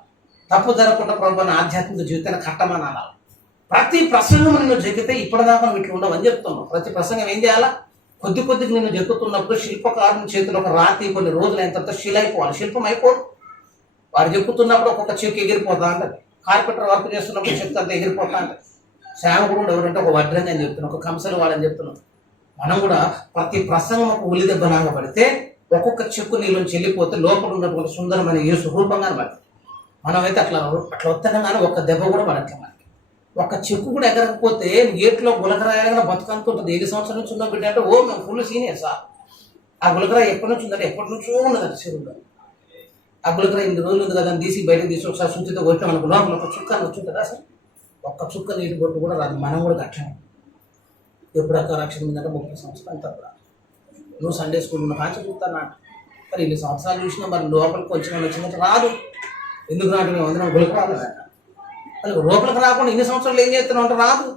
తప్పు జరగకుండా ప్రభుత్వ ఆధ్యాత్మిక జీవితాన్ని కట్టమని అనాలి. ప్రతి ప్రసంగం నిన్ను జరిగితే ఇప్పటిదాకా నువ్వు ఇట్లా ఉండవని చెప్తున్నావు. ప్రతి ప్రసంగం ఏం చేయాలా? కొద్దిగా నిన్ను జరుగుతున్నప్పుడు శిల్పకారుని చేతిలో ఒక రాతి కొన్ని రోజులు అయిన తర్వాత శిల అయిపోవాలి, శిల్పం అయిపోదు. వారు చెప్పుతున్నప్పుడు ఒక్కొక్క చెక్కు ఎగిరిపోతా అంటది. కార్పెంటర్ వర్క్ చేస్తున్నప్పుడు చెక్కు అంతా ఎగిరిపోతా అంటది. సేవకుడు ఎవరంటే ఒక వడ్రంగి అని చెప్తున్నాం, ఒక కంసలు వాడని చెప్తున్నాం. మనం కూడా ప్రతి ప్రసంగం ఒక ఉలి దెబ్బలాగా పడితే ఒక్కొక్క చెక్కు నీళ్ళని చెల్లిపోతే లోపల ఉన్నటువంటి సుందరమైన యేసు రూపంగా పడుతుంది. మనమైతే అట్లా వస్తున్నాం కానీ ఒక్క దెబ్బ కూడా పడట్లేదు. మనకి ఒక్క చెక్కు కూడా ఎగరకపోతే ఏట్లో గులకరాయగా బతుకంత ఉంటుంది. 5 సంవత్సరాల నుంచి ఉన్న బిడ్డ అంటే ఓ మేము ఫుల్ సీనియర్సా. ఆ గులకరాయి ఎప్పటి నుంచి ఉందంటే ఎప్పటి నుంచో ఉన్నదంటే చెరువులో. ఆ గులకరాయి 2 రోజులు ఉంది కదా అని తీసి బయటకు తీసి ఒకసారి శుద్ధితో కొట్టాం అనుకో, లోపల ఒక చుక్క వచ్చింటుందా? అసలు ఒక్క చుక్క నీటి బొట్టు కూడా రాదు. మనం కూడా కట్టాము. ఎప్పుడు అక్క రక్షణ ఉందంటే 30 సంవత్సరాలు తప్ప. నువ్వు సండే స్కూల్ ఉన్న కాంచి చూస్తాను నాట. మరి 2 సంవత్సరాలు చూసినా మరి లోపలికి వచ్చినట్టు రాదు. ఎందుకు రాదు? మేము అందరం గులకరాలు అంట. అది లోపలికి రాకుండా 2 సంవత్సరాలు ఏం చేస్తున్నావు అంటే రాదు.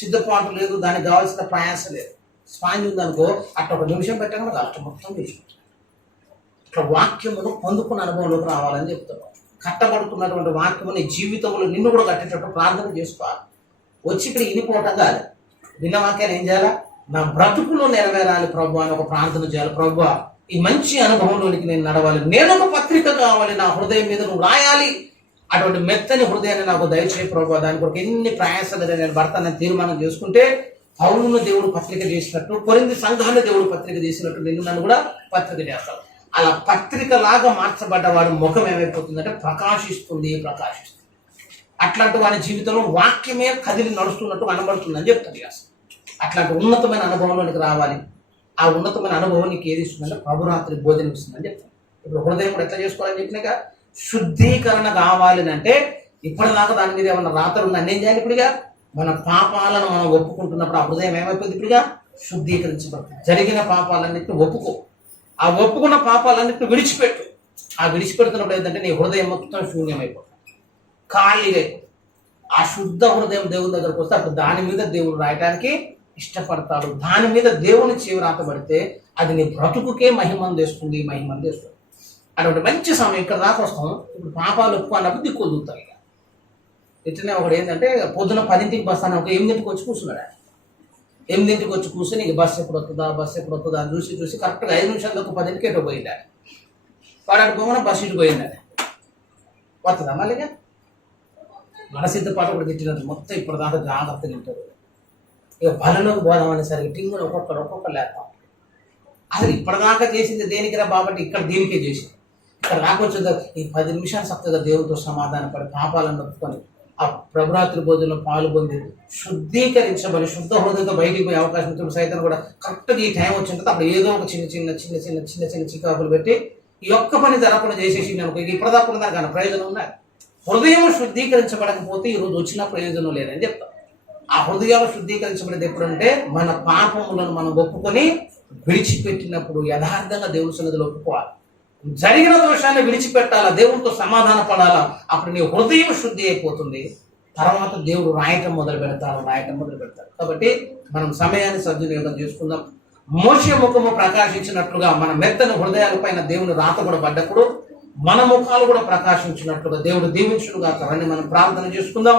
సిద్ధపాటు లేదు, దానికి కావాల్సిన ప్రయాసం లేదు. స్పాంజ్ ఉందనుకో అట్లా 1 నిమిషం పెట్టగానే అట్లా మొత్తం తీసుకుంటాం. ఇట్లా వాక్యమును పొందుకున్న అనుభవంలోకి రావాలని చెప్తున్నాం. కట్టబడుతున్నటువంటి వాక్యము నీ జీవితంలో నిన్ను కూడా కట్టేటట్టు ప్రార్థన చేసుకోవాలి. వచ్చి ఇక్కడ ఇనిపోవటం కాదు. విన్న వాక్యాన్ని ఏం చేయాలా? నా బ్రతుకులో నెరవేరాలి ప్రభు అని ఒక ప్రార్థన చేయాలి. ప్రభు, ఈ మంచి అనుభవంలోనికి నేను నడవాలి, నేను ఒక పత్రిక కావాలి, నా హృదయం మీద నువ్వు రాయాలి, అటువంటి మెత్తని హృదయాన్ని నాకు దయచేయ ప్రభు. దాని కొరకు ఎన్ని ప్రయాసాలు నేను భర్తని తీర్మానం చేసుకుంటే పౌలును దేవుడు పత్రిక చేసినట్టు, కొరింథీ సంఘాన్ని దేవుడు పత్రిక చేసినట్టు నిన్ను నన్ను కూడా పత్రిక చేస్తాడు. అలా పత్రిక లాగా మార్చబడ్డ వాడి ముఖం ఏమైపోతుందంటే ప్రకాశిస్తుంది. అట్లాంటి వారి జీవితంలో వాక్యమే కదిలి నడుస్తున్నట్టు కనబడుతుందని చెప్తుంది. అసలు అట్లాంటి ఉన్నతమైన అనుభవంలోనికి రావాలి. ఆ ఉన్నతమైన అనుభవం నీకు ఏది ఇస్తుందంటే ప్రభురాత్రి బోధన ఇస్తుందని చెప్తాను. ఇప్పుడు హృదయం కూడా ఎట్లా చేసుకోవాలని చెప్పినాక శుద్ధీకరణ కావాలి అంటే ఇప్పటిదాకా దాని మీద ఏమన్నా రాత్రి ఉందా? నేను చేయాలి ఇప్పుడుగా మన పాపాలను మనం ఒప్పుకుంటున్నప్పుడు ఆ హృదయం ఏమైపోతుంది? ఇప్పుడుగా శుద్ధీకరించబడుతుంది. జరిగిన పాపాలన్నింటిని ఒప్పుకో. ఆ ఒప్పుకున్న పాపాలన్నింటిని విడిచిపెట్టు. ఆ విడిచిపెడుతున్నప్పుడు ఏంటంటే నీ హృదయం మొత్తం శూన్యమైపోతుంది, ఖాళీగా అయిపోతుంది. ఆ శుద్ధ హృదయం దేవుని దగ్గరకు వస్తే అప్పుడు దాని మీద దేవుడు రాయడానికి ఇష్టపడతాడు. దాని మీద దేవుని చెవి రాతబడితే అది నీ బ్రతుకుకే మహిమందేస్తుంది. అటువంటి మంచి సమయం ఇక్కడ దాకా వస్తాం. ఇప్పుడు పాపాలు ఒప్పుకున్నప్పుడు దిక్కులు దూతాయి. ఇట్లనే ఒకడు ఏంటంటే పొద్దున 10ంటికి బస్ అని ఒక 8ంటికి వచ్చి కూర్చున్నాడు. 8ంటికి వచ్చి కూర్చొని నీకు బస్సు ఎప్పుడు వస్తుందా అని చూసి కరెక్ట్గా 5 నిమిషాలకు 10ంటికి ఎటో పోయిండాడు. వాడు అనుకోమని బస్సు ఇటు పోయిండాడు. వస్తుందా మళ్ళీగా? మన సిద్ధపాటు కూడా తిట్టినట్టు మొత్తం ఇప్పటిదాకా జాగ్రత్త తింటారు. ఇక బలంలోకి పోదామనేసరికి టింగులు ఒక్కొక్కరు లేస్తాం. అసలు ఇప్పటిదాకా చేసింది దేనికిరా బాబట్టి ఇక్కడ దీనికే చేసింది. ఇక్కడ రాకొచ్చేదా ఈ 10 నిమిషాలు చక్కగా దేవుడితో సమాధానపడి పాపాలను నొప్పుకొని ఆ ప్రభురాత్రి భోజనంలో పాల్గొంది శుద్ధీకరించబడి శుద్ధ హృదయంతో బయటికి పోయే అవకాశం ఉంటుంది. సైతం కూడా కరెక్ట్గా ఈ టైం వచ్చింటుంది. అప్పుడు ఏదో ఒక చిన్న చికాకులు పెట్టి ఈ ఒక్క పని జరగకుండా చేసేసి అనుకో ఇక ఇప్పటిదాకా దానికి ప్రయోజనం ఉన్నాయి. హృదయం శుద్ధీకరించబడకపోతే ఈరోజు వచ్చిన ప్రయోజనం లేదని చెప్తాం. ఆ హృదయాలు శుద్ధీకరించబడేది ఎప్పుడంటే మన పాపములను మనం ఒప్పుకొని విడిచిపెట్టినప్పుడు యథార్థంగా దేవుని సన్నిధిలో ఒప్పుకోవాలి. జరిగిన దోషాన్ని విడిచిపెట్టాలా, దేవుడితో సమాధాన పడాలా. అప్పుడు నీ హృదయం శుద్ధి అయిపోతుంది. తర్వాత దేవుడు రాయటం మొదలు పెడతారు. కాబట్టి మనం సమయాన్ని సద్వినియోగం చేసుకుందాం. మోషే ముఖము ప్రకాశించినట్లుగా మన మెత్తని హృదయాలపైన దేవుని రాత కూడా పడ్డప్పుడు మన ముఖాలు కూడా ప్రకాశించినట్లుగా దేవుడు దీవించునుగా. రండి మనం ప్రార్థించుకుందాం.